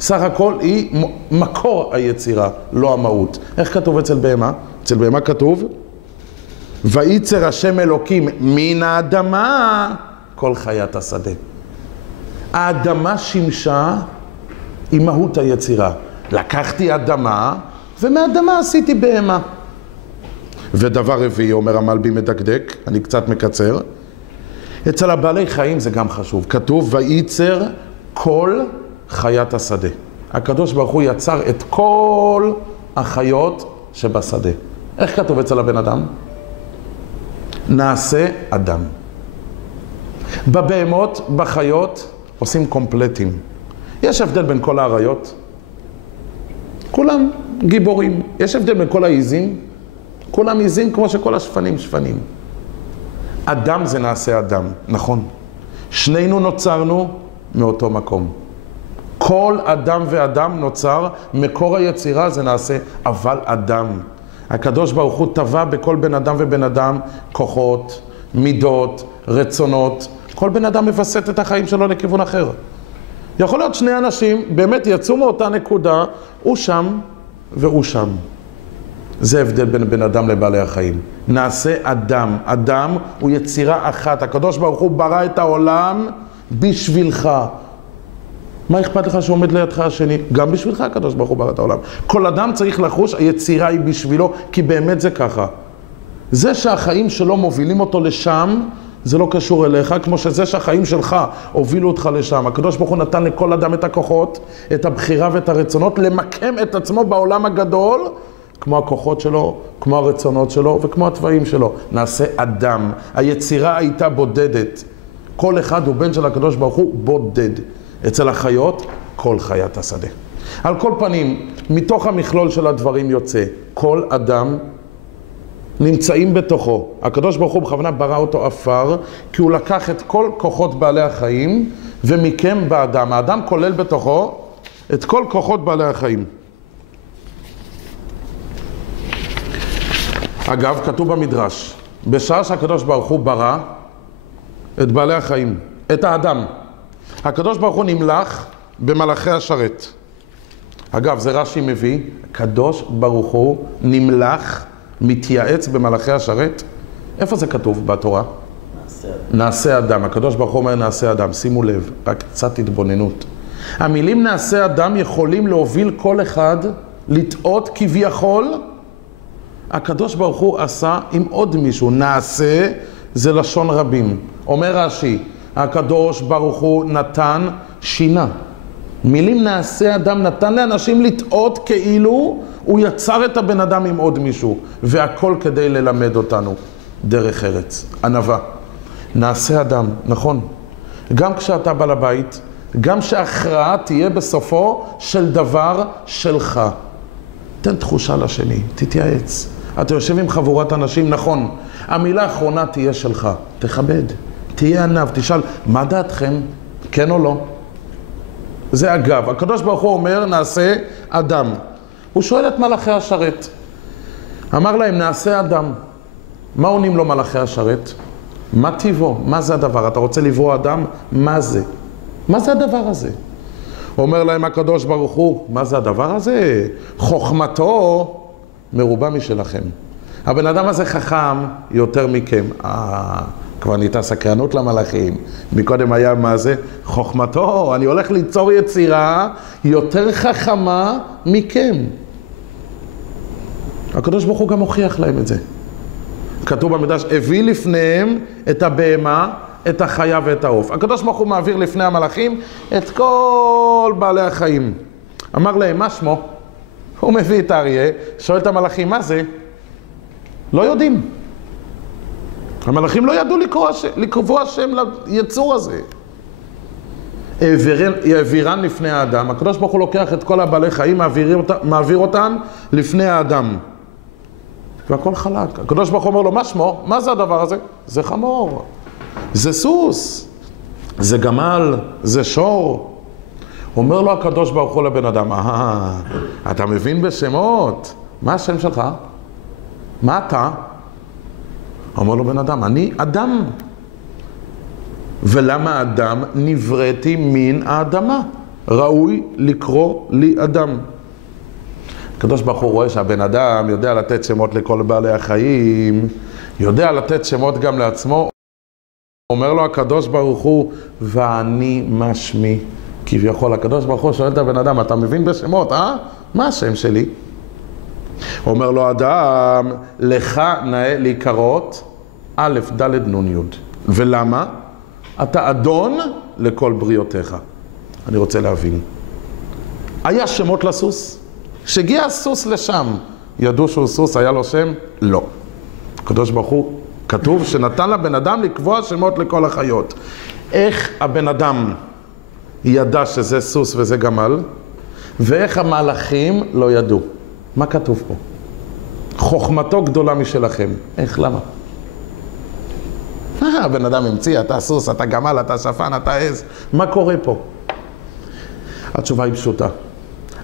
סך הכל היא מקור היצירה, לא המהות. איך כתוב אצל בהמה? אצל בהמה כתוב, וייצר השם אלוקים מן האדמה כל חיית השדה. האדמה שימשה עם מהות היצירה. לקחתי אדמה ומאדמה עשיתי בהמה. ודבר רביעי, אומר המלבי"ם מדקדק, אני קצת מקצר, אצל הבעלי חיים זה גם חשוב. כתוב וייצר כל חיית השדה. הקדוש ברוך הוא יצר את כל החיות שבשדה. איך כתוב אצל הבן אדם? נעשה אדם. בבהמות, בחיות, עושים קומפלטים. יש הבדל בין כל האריות? כולם גיבורים. יש הבדל בין כל העיזים? כולם עיזים כמו שכל השפנים שפנים. אדם זה נעשה אדם, נכון. שנינו נוצרנו מאותו מקום. כל אדם ואדם נוצר, מקור היצירה זה נעשה, אבל אדם. הקדוש ברוך הוא טבע בכל בן אדם ובן אדם כוחות, מידות, רצונות. כל בן אדם מבסט את החיים שלו לכיוון אחר. יכול להיות שני אנשים באמת יצאו מאותה נקודה, הוא שם והוא שם. זה הבדל בין בן אדם לבעלי החיים. נעשה אדם. אדם הוא יצירה אחת. הקדוש ברוך הוא ברא את העולם בשבילך. מה אכפת לך שעומד לידך השני? גם בשבילך הקדוש ברוך הוא ברא את העולם. כל אדם צריך לחוש, היצירה היא בשבילו, כי באמת זה ככה. זה שהחיים שלו מובילים אותו לשם, זה לא קשור אליך, כמו שזה שהחיים שלך הובילו אותך לשם. הקדוש ברוך הוא נתן לכל אדם את הכוחות, את הבחירה ואת הרצונות, למקם את עצמו בעולם הגדול, כמו הכוחות שלו, כמו הרצונות שלו וכמו הטבעים שלו. נעשה אדם. היצירה הייתה בודדת. כל אחד הוא בן של הקדוש ברוך הוא בודד. אצל החיות, כל חיית השדה. על כל פנים, מתוך המכלול של הדברים יוצא, כל אדם נמצאים בתוכו. הקדוש ברוך הוא בכוונה ברא אותו עפר, כי הוא לקח את כל כוחות בעלי החיים ומיקם באדם. האדם כולל בתוכו את כל כוחות בעלי החיים. אגב, כתוב במדרש, בשעה שהקדוש ברוך הוא ברא את בעלי החיים, את האדם, הקדוש ברוך הוא נמלך במלאכי השרת. אגב, זה רש"י מביא, הקדוש ברוך הוא נמלך, מתייעץ במלאכי השרת. איפה זה כתוב בתורה? נעשה אדם. הקדוש ברוך הוא אומר נעשה אדם. שימו לב, רק קצת התבוננות. המילים נעשה אדם יכולים להוביל כל אחד לטעות כביכול. הקדוש ברוך הוא עשה עם עוד מישהו. נעשה זה לשון רבים. אומר רש"י, הקדוש ברוך הוא נתן שינה. מילים נעשה אדם נתן לאנשים לטעות כאילו הוא יצר את הבן אדם עם עוד מישהו. והכל כדי ללמד אותנו דרך ארץ, ענווה. נעשה אדם, נכון. גם כשאתה בא לבית, גם שההכרעה תהיה בסופו של דבר שלך. תן תחושה לשני, תתייעץ. אתה יושב עם חבורת אנשים, נכון. המילה האחרונה תהיה שלך, תכבד, תהיה ענב, תשאל, מה דעתכם? כן או לא? זה אגב, הקדוש ברוך הוא אומר, נעשה אדם. הוא שואל את מלאכי השרת. אמר להם, נעשה אדם. מה עונים לו מלאכי השרת? מה טיבו? מה זה הדבר? אתה רוצה לברוא אדם? מה זה? מה זה הדבר הזה? אומר להם הקדוש ברוך הוא, מה זה הדבר הזה? חוכמתו מרובה משלכם. הבן אדם הזה חכם יותר מכם. כבר נהייתה סקרנות למלאכים. מקודם היה מה זה? חוכמתו. אני הולך ליצור יצירה יותר חכמה מכם. הקדוש ברוך הוא גם הוכיח להם את זה. כתוב במדרש, הביא לפניהם את הבהמה, את החיה ואת העוף. הקדוש ברוך הוא מעביר לפני המלאכים את כל בעלי החיים. אמר להם, מה שמו? הוא מביא את האריה, שואל את המלאכים, מה זה? לא יודעים. המלאכים לא ידעו לקבוע שם ליצור הזה. העבירן לפני האדם. הקדוש ברוך הוא לוקח את כל הבעלי חיים, מעביר אותם לפני האדם. והכל חלק. הקדוש ברוך הוא אומר לו, מה שמו? מה זה הדבר הזה? זה חמור, זה סוס, זה גמל, זה שור. אומר לו הקדוש ברוך הוא לבן אדם, אתה מבין בשמות? מה השם שלך? מה אתה? אומר לו בן אדם, אני אדם. ולמה אדם? נבראתי מן האדמה. ראוי לקרוא לי אדם. הקדוש ברוך הוא רואה שהבן אדם יודע לתת שמות לכל בעלי החיים, יודע לתת שמות גם לעצמו. אומר לו הקדוש ברוך הוא, ואני מה שמי? כביכול הקדוש ברוך הוא שואל את הבן אדם, אתה מבין בשמות, מה השם שלי? אומר לו אדם, לך נאה להיקרות א' ד' נ' י'. ולמה? אתה אדון לכל בריאותיך. אני רוצה להבין. היה שמות לסוס? כשהגיע הסוס לשם, ידעו שהוא סוס, היה לו שם? לא. הקדוש ברוך הוא כתוב שנתן לבן אדם לקבוע שמות לכל החיות. איך הבן אדם ידע שזה סוס וזה גמל, ואיך המלאכים לא ידעו? מה כתוב פה? חוכמתו גדולה משלכם. איך? למה? הבן אדם המציא, אתה סוס, אתה גמל, אתה שפן, אתה עז. מה קורה פה? התשובה היא פשוטה.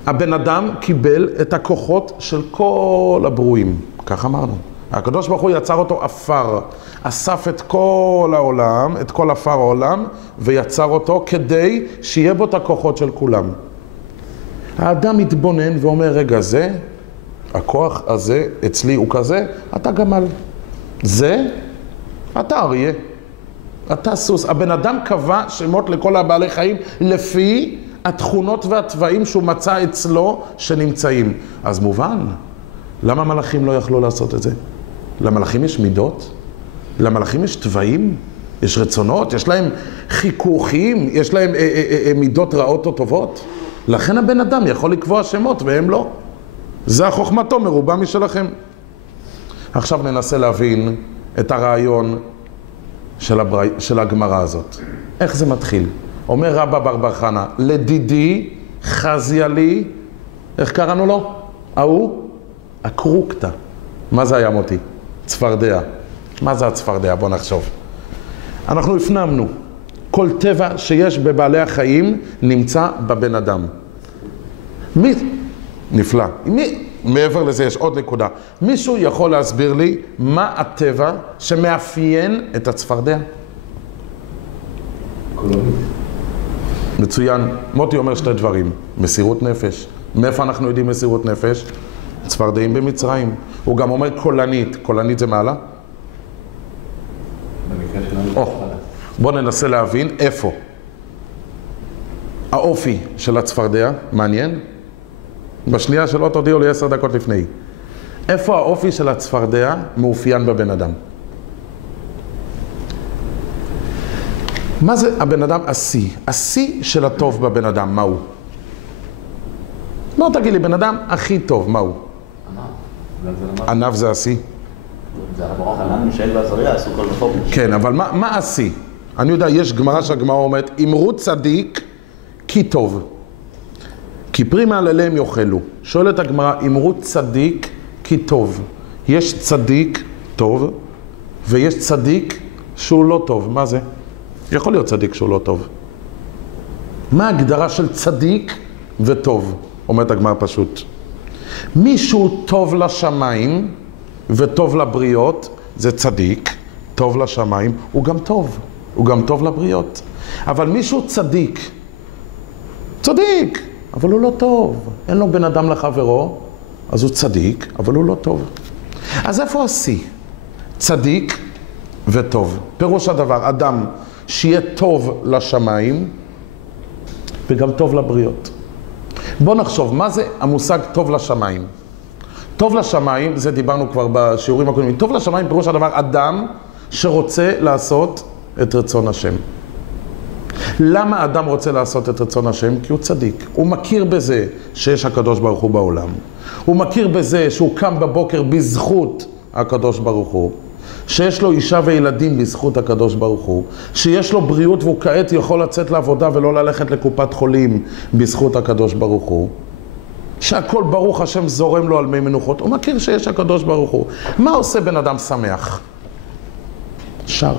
הבן אדם קיבל את הכוחות של כל הברואים. כך אמרנו. הקדוש ברוך הוא יצר אותו אפר. אסף את כל העולם, את כל אפר העולם, ויצר אותו כדי שיהיה בו את הכוחות של כולם. האדם מתבונן ואומר, רגע, זה, הכוח הזה אצלי הוא כזה, אתה גמל. זה, אתה אריה. אתה סוס. הבן אדם קבע שמות לכל הבעלי חיים לפי התכונות והטבעים שהוא מצא אצלו שנמצאים. אז מובן, למה מלאכים לא יכלו לעשות את זה? למלאכים יש מידות? למלאכים יש טבעים? יש רצונות? יש להם חיכוכים? יש להם מידות רעות או טובות? לכן הבן אדם יכול לקבוע שמות והם לא. זה החוכמתו מרובה משלכם. עכשיו ננסה להבין את הרעיון של הגמרא הזאת. איך זה מתחיל? אומר רבא בר בר חנה, לדידי חזיה לי, איך קראנו לו? הקרוקתא. מה זה היה מותי? צפרדע. מה זה הצפרדע? בוא נחשוב. אנחנו הפנמנו. כל טבע שיש בבעלי החיים נמצא בבן אדם. נפלא. מעבר לזה יש עוד נקודה. מישהו יכול להסביר לי מה הטבע שמאפיין את הצפרדע? קולונית. מצוין. מוטי אומר שתי דברים. מסירות נפש. מאיפה אנחנו יודעים מסירות נפש? צפרדעים במצרים. הוא גם אומר קולנית. קולנית זה מעלה? במקרה שלנו. בואו ננסה להבין איפה. האופי של הצפרדע, מעניין? בשנייה שלא תודיעו לי 10 דקות לפני. איפה האופי של הצפרדע מאופיין בבן אדם? מה זה הבן אדם השיא? השיא של הטוב בבן אדם, מהו? לא תגיד לי, בן אדם הכי טוב, מהו? ענב זה השיא? זה הברוך חנן, מישאל ועזריה, עשו כל בחוק. כן, אבל מה השיא? אני יודע, יש גמרא שהגמרא אומרת, אמרו צדיק כי טוב, כי פרי מעלליהם יאכלו. שואלת הגמרא, אמרו צדיק כי טוב. יש צדיק טוב, ויש צדיק שהוא לא טוב. מה זה? יכול להיות צדיק שהוא לא טוב. מה ההגדרה של צדיק וטוב? אומרת הגמרא פשוט. מישהו טוב לשמיים וטוב לבריות, זה צדיק, טוב לשמיים, הוא גם טוב. הוא גם טוב לבריות. אבל מישהו צדיק, אבל הוא לא טוב. אין לו בן אדם לחברו, אז הוא צדיק, אבל הוא לא טוב. אז איפה השיא? צדיק וטוב. פירוש הדבר, אדם שיהיה טוב לשמיים וגם טוב לבריות. בוא נחשוב, מה זה המושג טוב לשמיים? טוב לשמיים, זה דיברנו כבר בשיעורים הקודמים. טוב לשמיים פירוש הדבר, אדם שרוצה לעשות את רצון השם. למה אדם רוצה לעשות את רצון השם? כי הוא צדיק. הוא מכיר בזה שיש הקדוש ברוך הוא בעולם. הוא מכיר בזה שהוא קם בבוקר בזכות הקדוש ברוך הוא. שיש לו אישה וילדים בזכות הקדוש ברוך הוא. שיש לו בריאות והוא כעת יכול לצאת לעבודה ולא ללכת לקופת חולים בזכות הקדוש ברוך הוא. שהכל ברוך השם זורם לו על מי מנוחות. הוא מכיר שיש הקדוש ברוך הוא. מה עושה בן אדם שמח? שר.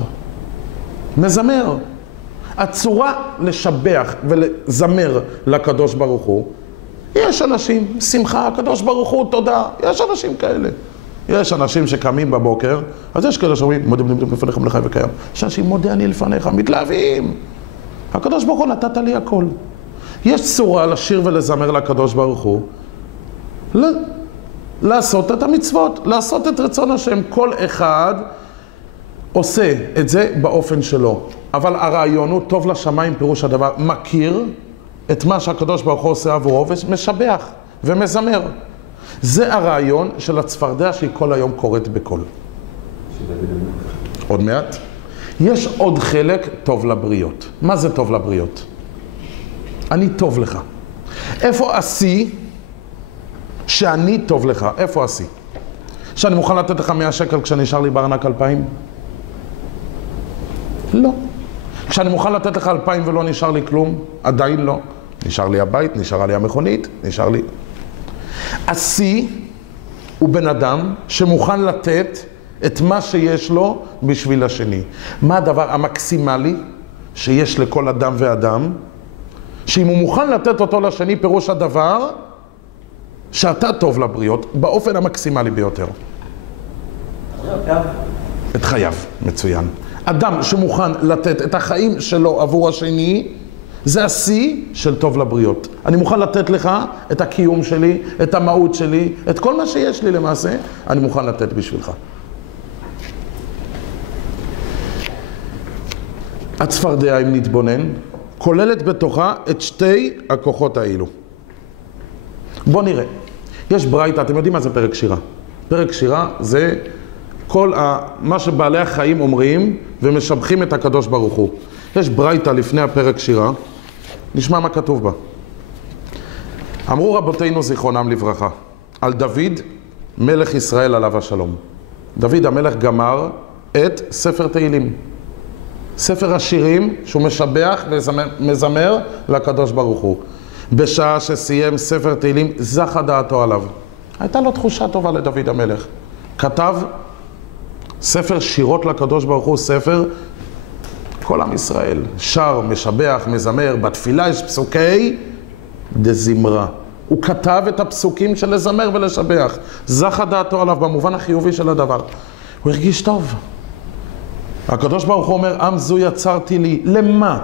מזמר. הצורה לשבח ולזמר לקדוש ברוך הוא, יש אנשים, שמחה, הקדוש ברוך הוא, תודה, יש אנשים כאלה. יש אנשים שקמים בבוקר, אז יש כאלה שאומרים, מודה לפניך מלך חי וקיים. יש אנשים, מודה אני לפניך, מתלהבים. הקדוש ברוך הוא נתת לי הכל. יש צורה לשיר ולזמר לקדוש ברוך הוא, לעשות את המצוות, לעשות את רצון השם. כל אחד עושה את זה באופן שלו. אבל הרעיון הוא טוב לשמיים, פירוש הדבר, מכיר את מה שהקדוש ברוך הוא עושה עבורו ומשבח ומזמר. זה הרעיון של הצפרדע שהיא כל היום קוראת בקול. עוד מעט. יש עוד חלק טוב לבריות. מה זה טוב לבריות? אני טוב לך. איפה השיא שאני טוב לך? איפה השיא? שאני מוכן לתת לך 100 שקל כשנשאר לי בארנק 2,000? לא. כשאני מוכן לתת לך 2,000 ולא נשאר לי כלום, עדיין לא. נשאר לי הבית, נשארה לי המכונית, נשאר לי... השיא הוא בן אדם שמוכן לתת את מה שיש לו בשביל השני. מה הדבר המקסימלי שיש לכל אדם ואדם? שאם הוא מוכן לתת אותו לשני, פירוש הדבר שאתה טוב לבריות באופן המקסימלי ביותר. את חייו, מצוין. אדם שמוכן לתת את החיים שלו עבור השני, זה השיא של טוב לבריות. אני מוכן לתת לך את הקיום שלי, את המהות שלי, את כל מה שיש לי למעשה, אני מוכן לתת בשבילך. הצפרדע, אם נתבונן, כוללת בתוכה את שתי הכוחות האלו. בוא נראה. יש ברייתא, אתם יודעים מה זה פרק שירה? פרק שירה זה כל מה שבעלי החיים אומרים ומשבחים את הקדוש ברוך הוא. יש ברייתא לפני הפרק שירה, נשמע מה כתוב בה. אמרו רבותינו זיכרונם לברכה, על דוד מלך ישראל עליו השלום. דוד המלך גמר את ספר תהילים. ספר השירים שהוא משבח ומזמר לקדוש ברוך הוא. בשעה שסיים ספר תהילים זכה דעתו עליו. הייתה לו תחושה טובה לדוד המלך. כתב ספר שירות לקדוש ברוך הוא, ספר כל עם ישראל. שר, משבח, מזמר, בתפילה יש פסוקי דזמרה. הוא כתב את הפסוקים של לזמר ולשבח. זכה דעתו עליו במובן החיובי של הדבר. הוא הרגיש טוב. הקדוש ברוך הוא אומר, עם זו יצרתי לי. למה?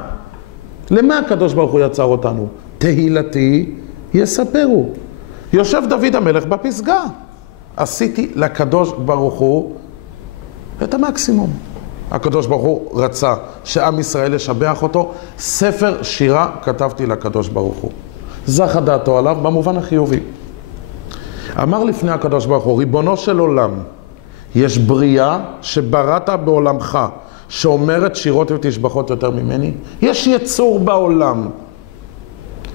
למה הקדוש ברוך הוא יצר אותנו? תהילתי יספרו. יושב דוד המלך בפסגה. עשיתי לקדוש ברוך הוא את המקסימום. הקדוש ברוך הוא רצה שעם ישראל ישבח אותו. ספר שירה כתבתי לקדוש ברוך הוא. זכה דעתו עליו במובן החיובי. אמר לפני הקדוש ברוך הוא, ריבונו של עולם, יש בריאה שבראת בעולמך, שאומרת שירות ותשבחות יותר ממני? יש יצור בעולם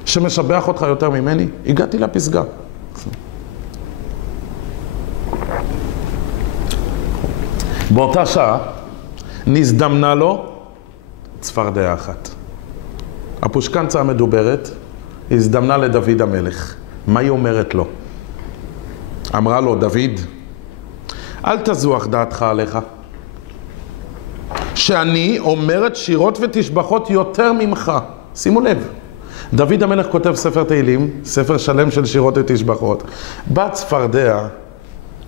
שמשבח אותך יותר ממני? הגעתי לפסגה. באותה שעה נזדמנה לו צפרדע אחת. הפושקנצה המדוברת הזדמנה לדוד המלך. מה היא אומרת לו? אמרה לו, דוד, אל תזוח דעתך עליך, שאני אומרת שירות ותשבחות יותר ממך. שימו לב, דוד המלך כותב ספר תהילים, ספר שלם של שירות ותשבחות. באה צפרדע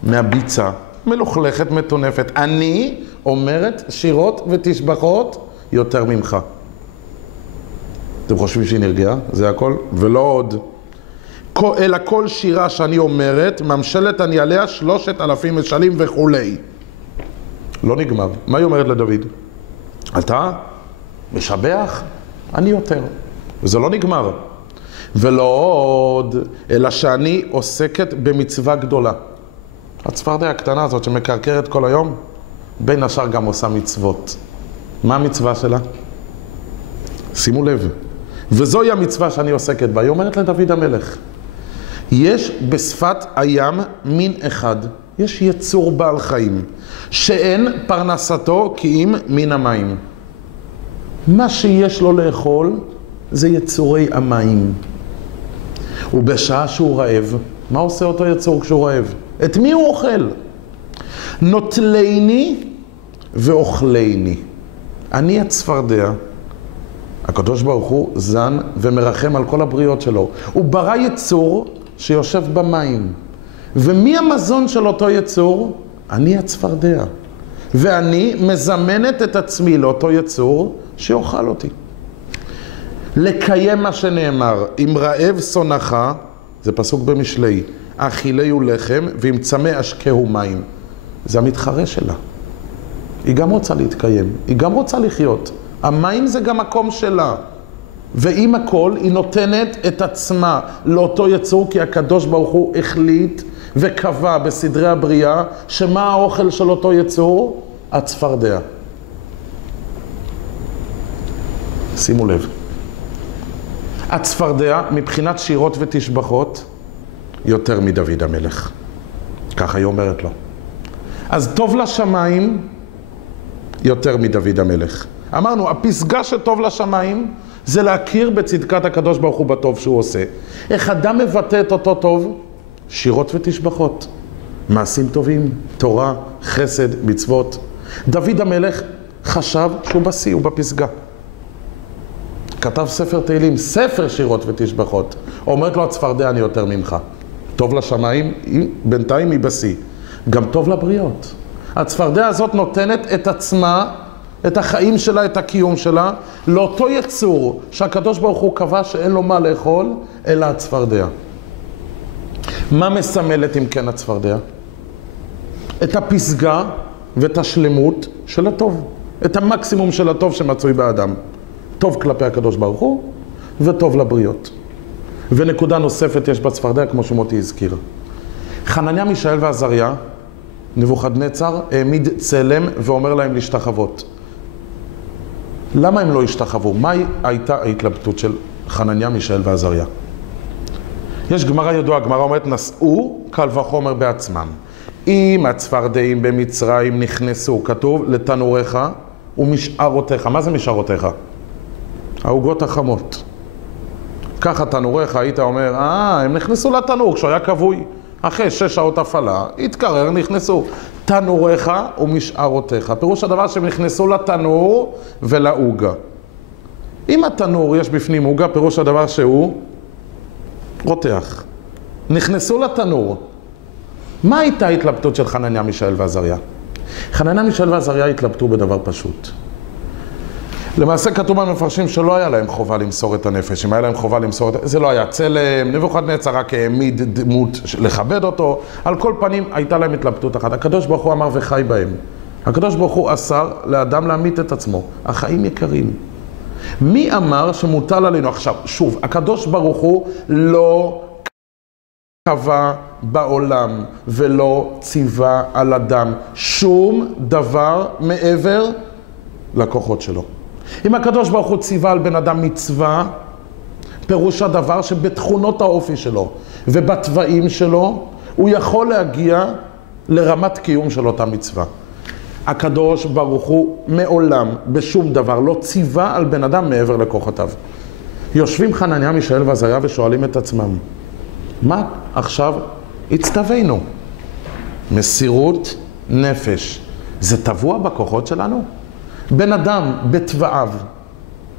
מהביצה, מלוכלכת, מטונפת. אני אומרת שירות ותשבחות יותר ממך. אתם חושבים שהיא נרגעה? זה הכל? ולא עוד. אלא כל שירה שאני אומרת, ממשלת אני עליה 3,000 משלים וכולי. לא נגמר. מה היא אומרת לדוד? אתה משבח? אני יותר. וזה לא נגמר. ולא עוד, אלא שאני עוסקת במצווה גדולה. הצפרדע הקטנה הזאת שמקרקרת כל היום, בין השאר גם עושה מצוות. מה המצווה שלה? שימו לב. וזוהי המצווה שאני עוסקת בה. היא אומרת לדוד המלך, יש בשפת הים מין אחד, יש יצור בעל חיים, שאין פרנסתו כי אם מן המים. מה שיש לו לאכול זה יצורי המים. ובשעה שהוא רעב, מה עושה אותו יצור כשהוא רעב? את מי הוא אוכל? נוטלני ואוכלני. אני הצפרדע. הקדוש ברוך הוא זן ומרחם על כל הבריות שלו. הוא ברא יצור שיושב במים. ומי המזון של אותו יצור? אני הצפרדע. ואני מזמנת את עצמי לאותו יצור שיאכל אותי. לקיים מה שנאמר, אם רעב שונאך, זה פסוק במשלי, אכילהו לחם ואם צמא אשקהו מים. זה המתחרה שלה. היא גם רוצה להתקיים, היא גם רוצה לחיות. המים זה גם מקום שלה. ועם הכל היא נותנת את עצמה לאותו יצור, כי הקדוש ברוך הוא החליט וקבע בסדרי הבריאה שמה האוכל של אותו יצור? הצפרדע. שימו לב. הצפרדע מבחינת שירות ותשבחות יותר מדוד המלך. ככה היא אומרת לו. אז טוב לשמיים יותר מדוד המלך. אמרנו, הפסגה שטוב לשמיים זה להכיר בצדקת הקדוש ברוך הוא בטוב שהוא עושה. איך אדם מבטא את אותו טוב? שירות ותשבחות. מעשים טובים, תורה, חסד, מצוות. דוד המלך חשב שהוא בשיא, הוא בפסגה. כתב ספר תהילים, ספר שירות ותשבחות. אומרת לו, הצפרדע אני יותר ממך. טוב לשמיים, בינתיים היא בשיא. גם טוב לבריות. הצפרדע הזאת נותנת את עצמה, את החיים שלה, את הקיום שלה, לאותו יצור שהקדוש ברוך הוא קבע שאין לו מה לאכול, אלא הצפרדע. מה מסמלת אם כן הצפרדע? את הפסגה ואת השלמות של הטוב. את המקסימום של הטוב שמצוי באדם. טוב כלפי הקדוש ברוך הוא וטוב לבריות. ונקודה נוספת יש בצפרדע כמו שמותי הזכיר. חנניה, מישאל ועזריה, נבוכדנצר העמיד צלם ואומר להם להשתחוות. למה הם לא השתחוו? מה הייתה ההתלבטות של חנניה, מישאל ועזריה? יש גמרא ידועה, גמרא אומרת, נשאו קל וחומר בעצמם. אם הצפרדעים במצרים נכנסו, כתוב, לתנוריך ומשארותיך. מה זה משארותיך? העוגות החמות. ככה תנוריך, היית אומר, הם נכנסו לתנור כשהוא היה כבוי. אחרי 6 שעות הפעלה, התקרר, נכנסו. תנוריך ומשארותיך. פירוש הדבר שהם נכנסו לתנור ולעוגה. אם התנור יש בפנים עוגה, פירוש הדבר שהוא רותח. נכנסו לתנור. מה הייתה ההתלבטות של חנניה, מישאל ועזריה? חנניה, מישאל ועזריה התלבטו בדבר פשוט. למעשה כתוב במפרשים שלא היה להם חובה למסור את הנפש. אם היה להם חובה למסור את... זה לא היה צלם, נבוכדנצר רק העמיד דמות לכבד אותו. על כל פנים הייתה להם התלבטות אחת. הקדוש ברוך הוא אמר וחי בהם. הקדוש ברוך הוא אסר לאדם להמית את עצמו. החיים יקרים. מי אמר שמוטל עלינו עכשיו? שוב, הקדוש ברוך הוא לא קבע בעולם ולא ציווה על אדם שום דבר מעבר לכוחות שלו. אם הקדוש ברוך הוא ציווה על בן אדם מצווה, פירוש הדבר שבתכונות האופי שלו ובטבעים שלו, הוא יכול להגיע לרמת קיום של אותה מצווה. הקדוש ברוך הוא מעולם בשום דבר לא ציווה על בן אדם מעבר לכוחותיו. יושבים חנניה, מישאל ועזריה ושואלים את עצמם, מה עכשיו הצטווינו? מסירות נפש. זה טבוע בכוחות שלנו? בן אדם בטבעיו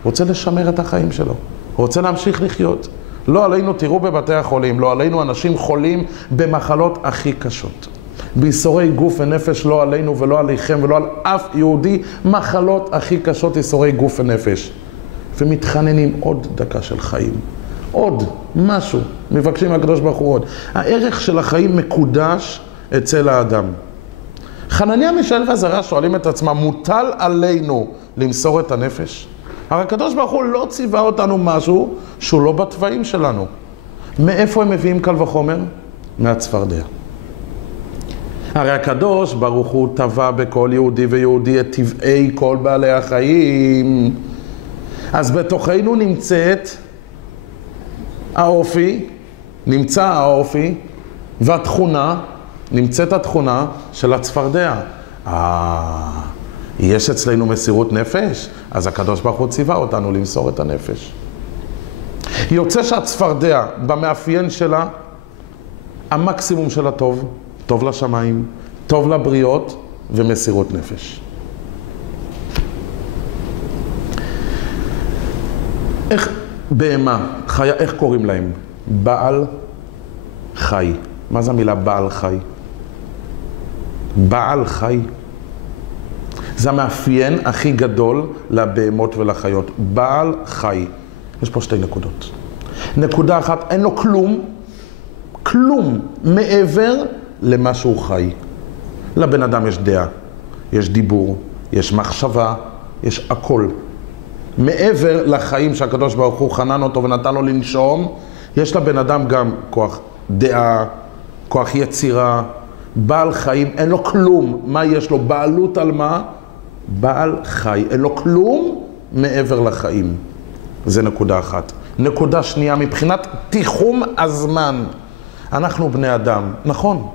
רוצה לשמר את החיים שלו, רוצה להמשיך לחיות. לא עלינו, תראו בבתי החולים, לא עלינו אנשים חולים במחלות הכי קשות. ביסורי גוף ונפש, לא עלינו ולא עליכם ולא על אף יהודי, מחלות הכי קשות, יסורי גוף ונפש. ומתחננים עוד דקה של חיים. עוד משהו, מבקשים מהקדוש ברוך הוא עוד. הערך של החיים מקודש אצל האדם. חנניה, מישאל ועזריה שואלים את עצמם, מוטל עלינו למסור את הנפש? הרי הקדוש ברוך הוא לא ציווה אותנו משהו שהוא לא בטבעים שלנו. מאיפה הם מביאים קל וחומר? מהצפרדע. הרי הקדוש ברוך הוא טבע בכל יהודי ויהודי את טבעי כל בעלי החיים. אז בתוכנו נמצא האופי והתכונה, נמצאת התכונה של הצפרדע. יש אצלנו מסירות נפש, אז הקדוש ברוך הוא ציווה אותנו למסור את הנפש. יוצא שהצפרדע במאפיין שלה, המקסימום של הטוב, טוב לשמיים, טוב לבריות ומסירות נפש. איך בהמה, חיה, איך קוראים להם? בעל חי. מה זה המילה בעל חי? בעל חי. זה המאפיין הכי גדול לבהמות ולחיות. בעל חי. יש פה שתי נקודות. נקודה אחת, אין לו כלום מעבר למה שהוא חי. לבן אדם יש דעה, יש דיבור, יש מחשבה, יש הכל. מעבר לחיים שהקדוש ברוך הוא חנן אותו ונתן לו לנשום, יש לבן אדם גם כוח דעה, כוח יצירה, בעל חיים, אין לו כלום. מה יש לו? בעלות על מה? בעל חי. אין לו כלום מעבר לחיים. זה נקודה אחת. נקודה שנייה, מבחינת תיחום הזמן. אנחנו בני אדם, נכון.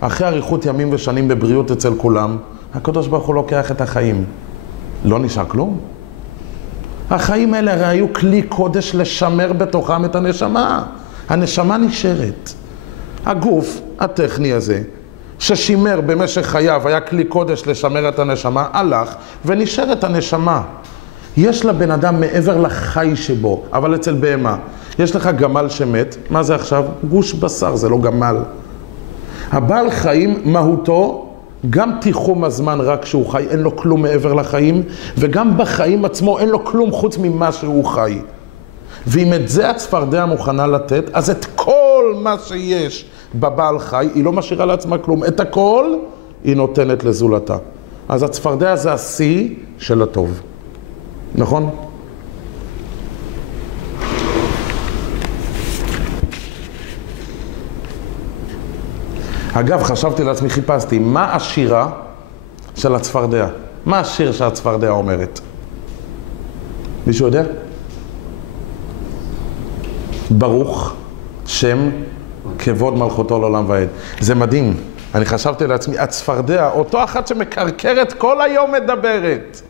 אחרי אריכות ימים ושנים בבריאות אצל כולם, הקדוש ברוך הוא לוקח את החיים. לא נשאר כלום. החיים האלה הרי היו כלי קודש לשמר בתוכם את הנשמה. הנשמה נשארת. הגוף הטכני הזה, ששימר במשך חייו, היה כלי קודש לשמר את הנשמה, הלך ונשארת הנשמה. יש לבן אדם מעבר לחי שבו, אבל אצל בהמה. יש לך גמל שמת, מה זה עכשיו? גוש בשר, זה לא גמל. הבעל חיים, מהותו, גם תיחום הזמן רק שהוא חי, אין לו כלום מעבר לחיים, וגם בחיים עצמו אין לו כלום חוץ ממה שהוא חי. ואם את זה הצפרדע מוכנה לתת, אז את כל מה שיש בבעל חי, היא לא משאירה לעצמה כלום. את הכל היא נותנת לזולתה. אז הצפרדע זה השיא של הטוב. נכון? אגב, חשבתי לעצמי, חיפשתי, מה השירה של הצפרדע? מה השיר שהצפרדע אומרת? מישהו יודע? ברוך שם כבוד מלכותו לעולם ועד. זה מדהים. אני חשבתי לעצמי, הצפרדע, אותו אחת שמקרקרת כל היום מדברת.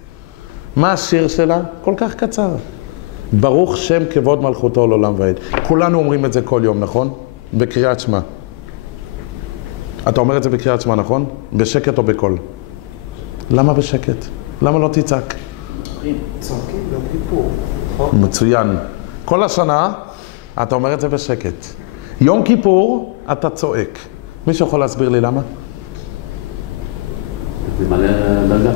מה השיר שלה? כל כך קצר. ברוך שם כבוד מלכותו לעולם ועד. כולנו אומרים את זה כל יום, נכון? בקריאת שמע. אתה אומר את זה בקריאת שמע, נכון? בשקט או בקול? למה בשקט? למה לא תצעק? צועקים ביום כיפור. מצוין. כל השנה אתה אומר את זה בשקט. יום כיפור, אתה צועק. מישהו יכול להסביר לי למה? זה מלא דרגה.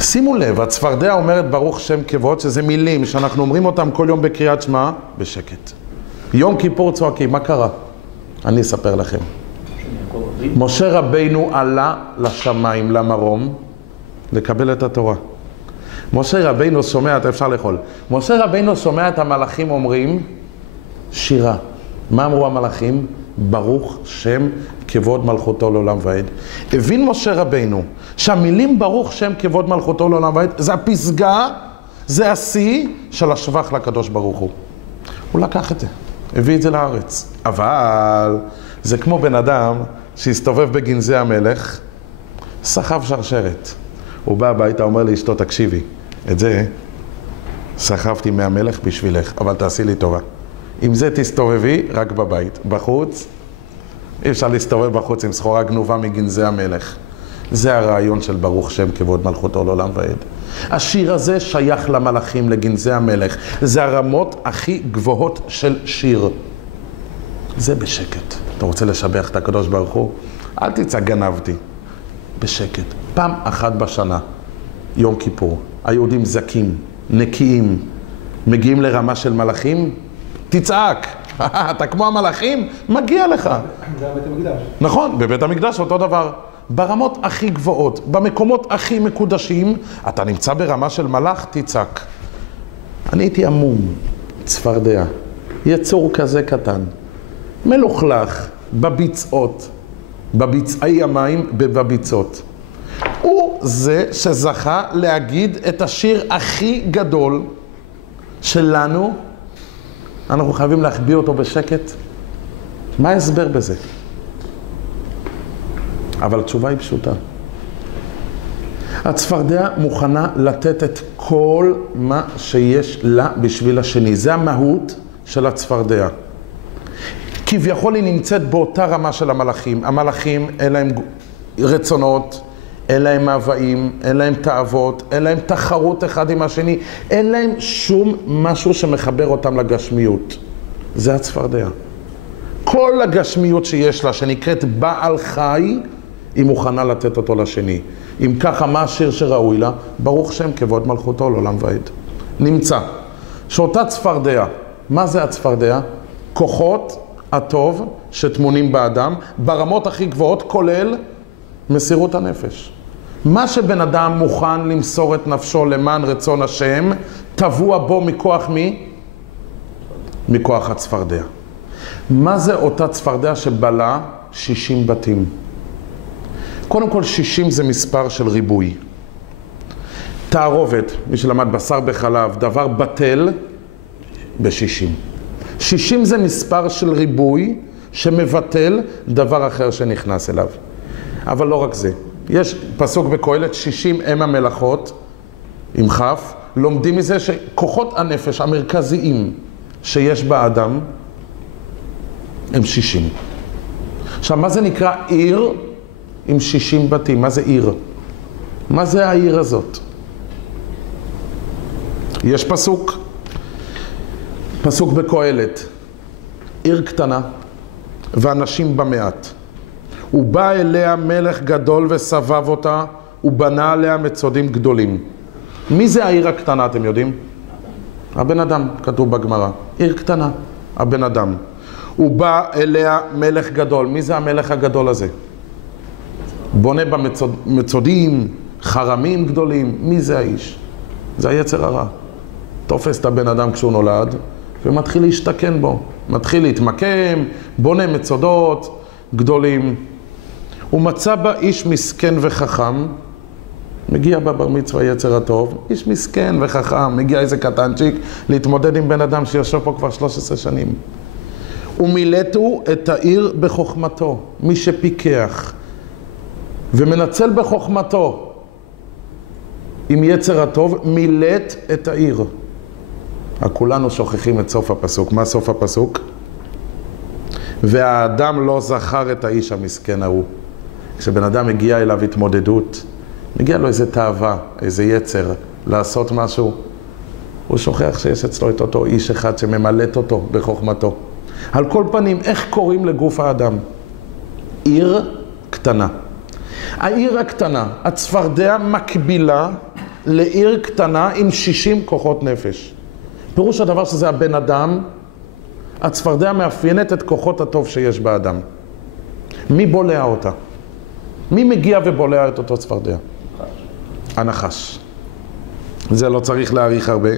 שימו לב, הצפרדע אומרת ברוך שם כבוד, שזה מילים שאנחנו אומרים אותם כל יום בקריאת שמע, בשקט. יום כיפור צועקים, מה קרה? אני אספר לכם. משה רבינו עלה לשמיים, למרום, לקבל את התורה. משה רבינו שומע, אפשר לאכול. משה רבינו שומע את המלאכים אומרים שירה. מה אמרו המלאכים? ברוך שם כבוד מלכותו לעולם ועד. הבין משה רבינו שהמילים ברוך שם כבוד מלכותו לעולם ועד זה הפסגה, זה השיא של השבח לקדוש ברוך הוא. הוא לקח את זה, הביא את זה לארץ. אבל זה כמו בן אדם שהסתובב בגנזי המלך, סחב שרשרת. הוא בא הביתה, אומר לאשתו, תקשיבי, את זה סחבתי מהמלך בשבילך, אבל תעשי לי טובה. עם זה תסתובבי רק בבית. בחוץ, אי אפשר להסתובב בחוץ עם סחורה גנובה מגנזי המלך. זה הרעיון של ברוך שם כבוד מלכותו לעולם ועד. השיר הזה שייך למלאכים, לגנזי המלך. זה הרמות הכי גבוהות של שיר. זה בשקט. אתה רוצה לשבח את הקדוש ברוך הוא? אל תצא גנבתי. בשקט. פעם אחת בשנה, יום כיפור, היהודים זקים, נקיים, מגיעים לרמה של מלאכים, תצעק. אתה כמו המלאכים, מגיע לך. זה היה בית המקדש. נכון, בבית המקדש אותו דבר. ברמות הכי גבוהות, במקומות הכי מקודשים, אתה נמצא ברמה של מלאך, תצעק. אני הייתי עמום, צפרדע, יצור כזה קטן, מלוכלך, בביצות, בביצעי המים, בביצות. הוא זה שזכה להגיד את השיר הכי גדול שלנו, אנחנו חייבים להחביא אותו בשקט. מה ההסבר בזה? אבל התשובה היא פשוטה. הצפרדע מוכנה לתת את כל מה שיש לה בשביל השני. זה המהות של הצפרדע. כביכול היא נמצאת באותה רמה של המלאכים. המלאכים אין להם רצונות, אין להם מאוויים, אין להם תאוות, אין להם תחרות אחד עם השני, אין להם שום משהו שמחבר אותם לגשמיות. זה הצפרדע. כל הגשמיות שיש לה, שנקראת בעל חי, היא מוכנה לתת אותו לשני. אם ככה, מה השיר שראוי לה? ברוך שם כבוד מלכותו לעולם ועד. נמצא שאותה צפרדע, מה זה הצפרדע? כוחות הטוב שטמונים באדם, ברמות הכי גבוהות, כולל מסירות הנפש. מה שבן אדם מוכן למסור את נפשו למען רצון השם, טבוע בו מכוח מי? מכוח הצפרדע. מה זה אותה צפרדע שבלה 60 בתים? קודם כל 60 זה מספר של ריבוי. תערובת, מי שלמד בשר בחלב, דבר בטל ב-60. 60 זה מספר של ריבוי שמבטל דבר אחר שנכנס אליו. אבל לא רק זה. יש פסוק בקהלת, 60 הם המלאכות, עם חף, לומדים מזה שכוחות הנפש המרכזיים שיש באדם הם 60. עכשיו, מה זה נקרא עיר עם 60 בתים? מה זה עיר? מה זה העיר הזאת? יש פסוק בקהלת, עיר קטנה ואנשים במעט. הוא בא אליה מלך גדול וסבב אותה, הוא בנה עליה מצודים גדולים. מי זה העיר הקטנה, אתם יודעים? הבן אדם, כתוב בגמרא. עיר קטנה, הבן אדם. הוא בא אליה מלך גדול. מי זה המלך הגדול הזה? בונה במצודים, חרמים גדולים. מי זה האיש? זה היצר הרע. תופס את הבן אדם כשהוא נולד, ומתחיל להשתכן בו. מתחיל להתמקם, בונה מצודות גדולים. הוא מצא בה איש מסכן וחכם, מגיע בבר מצווה יצר הטוב, איש מסכן וחכם, מגיע איזה קטנצ'יק להתמודד עם בן אדם שיושב פה כבר 13 שנים. ומילאתו את העיר בחוכמתו, מי שפיקח ומנצל בחוכמתו עם יצר הטוב, מילאת את העיר. כולנו שוכחים את סוף הפסוק. מה סוף הפסוק? והאדם לא זכר את האיש המסכן ההוא. כשבן אדם מגיע אליו התמודדות, מגיע לו איזה תאווה, איזה יצר, לעשות משהו, הוא שוכח שיש אצלו את אותו איש אחד שממלט אותו בחוכמתו. על כל פנים, איך קוראים לגוף האדם? עיר קטנה. העיר הקטנה, הצפרדע מקבילה לעיר קטנה עם 60 כוחות נפש. פירוש הדבר שזה הבן אדם, הצפרדע מאפיינת את כוחות הטוב שיש באדם. מי בולע אותה? מי מגיע ובולע את אותו צפרדע? הנחש. זה לא צריך להאריך הרבה.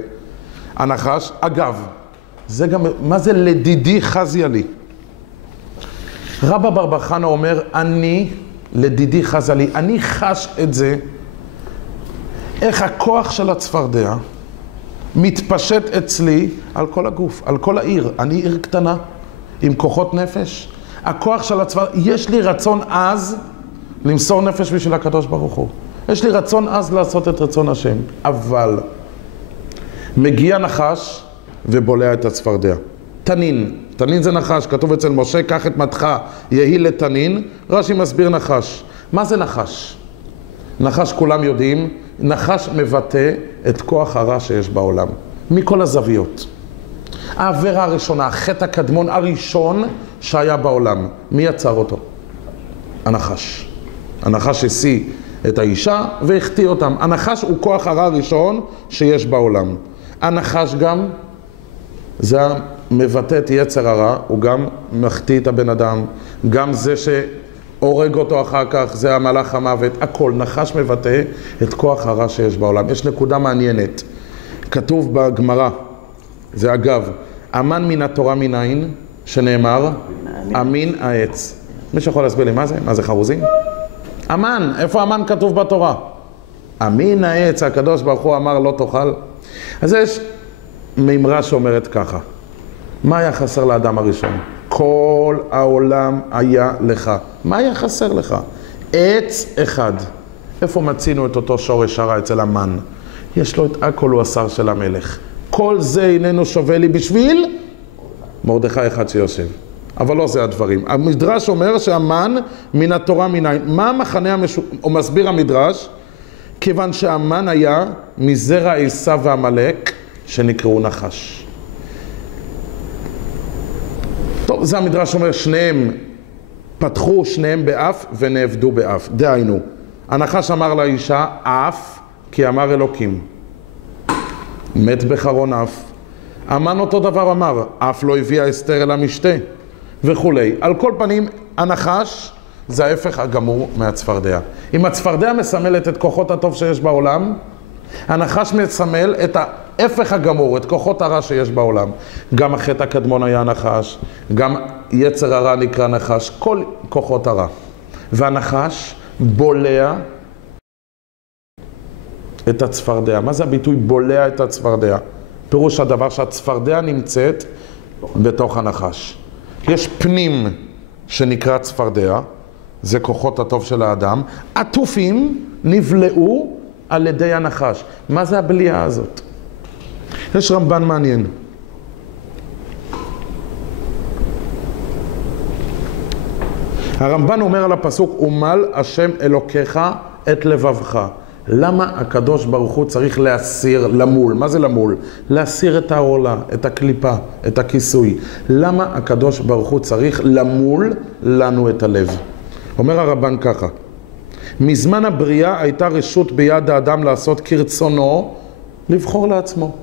הנחש, אגב, זה גם, מה זה לדידי חזיה לי? רבא בר בר חנה אומר, אני לדידי חזיה לי, אני חש את זה, איך הכוח של הצפרדע מתפשט אצלי על כל הגוף, על כל העיר. אני עיר קטנה עם כוחות נפש. הכוח של הצפרדע, יש לי רצון עז למסור נפש בשביל הקדוש ברוך הוא. יש לי רצון עז לעשות את רצון השם. אבל מגיע נחש ובולע את הצפרדע. תנין, תנין זה נחש, כתוב אצל משה, קח את מתך, יהי לתנין. רש"י מסביר נחש. מה זה נחש? נחש כולם יודעים, נחש מבטא את כוח הרע שיש בעולם, מכל הזוויות. העבירה הראשונה, החטא הקדמון הראשון שהיה בעולם, מי יצר אותו? הנחש. הנחש השיא את האישה והחטיא אותם. הנחש הוא כוח הרע הראשון שיש בעולם. הנחש גם, זה מבטא את יצר הרע, הוא גם מחטיא את הבן אדם, גם זה שהורג אותו אחר כך, זה המלאך המוות, הכל. נחש מבטא את כוח הרע שיש בעולם. יש נקודה מעניינת, כתוב בגמרא, זה אגב, אמן מן התורה מנין, שנאמר, אמין העץ. מי שיכול להסביר לי מה זה? מה זה חרוזים? אמן, איפה אמן כתוב בתורה? אמין העץ, הקדוש ברוך הוא אמר לא תאכל. אז יש מימרה שאומרת ככה, מה היה חסר לאדם הראשון? כל העולם היה לך. מה היה חסר לך? עץ אחד. איפה מצינו את אותו שורש הרע אצל המן? יש לו את הכל, הוא השר של המלך. כל זה איננו שווה לי בשביל מרדכי אחד שיושב. אבל לא זה הדברים. המדרש אומר שהמן מן התורה מנין. מה המחנה הוא מסביר המדרש? כיוון שהמן היה מזרע עשיו ועמלק שנקראו נחש. טוב, זה המדרש אומר, שניהם פתחו שניהם באף ונעבדו באף. דהיינו, הנחש אמר לאישה אף כי אמר אלוקים. מת בחרון אף. המן אותו דבר אמר, אף לא הביאה אסתר אל המשתה וכולי. על כל פנים, הנחש זה ההפך הגמור מהצפרדע. אם הצפרדע מסמלת את כוחות הטוב שיש בעולם, הנחש מסמל את ההפך הגמור, את כוחות הרע שיש בעולם. גם החטא הקדמון היה נחש, גם יצר הרע נקרא נחש, כל כוחות הרע. והנחש בולע את הצפרדע. מה זה הביטוי בולע את הצפרדע? פירוש הדבר שהצפרדע נמצאת בתוך הנחש. יש פנים שנקרא צפרדע, זה כוחות הטוב של האדם. עטופים נבלעו על ידי הנחש. מה זה הבליעה הזאת? יש רמב"ן מעניין. הרמב"ן אומר על הפסוק, ומל השם אלוקיך את לבבך. למה הקדוש ברוך הוא צריך להסיר, למול? מה זה למול? להסיר את העורלה, את הקליפה, את הכיסוי. למה הקדוש ברוך הוא צריך למול לנו את הלב? אומר הרמב"ן ככה, מזמן הבריאה הייתה רשות ביד האדם לעשות כרצונו, לבחור לעצמו,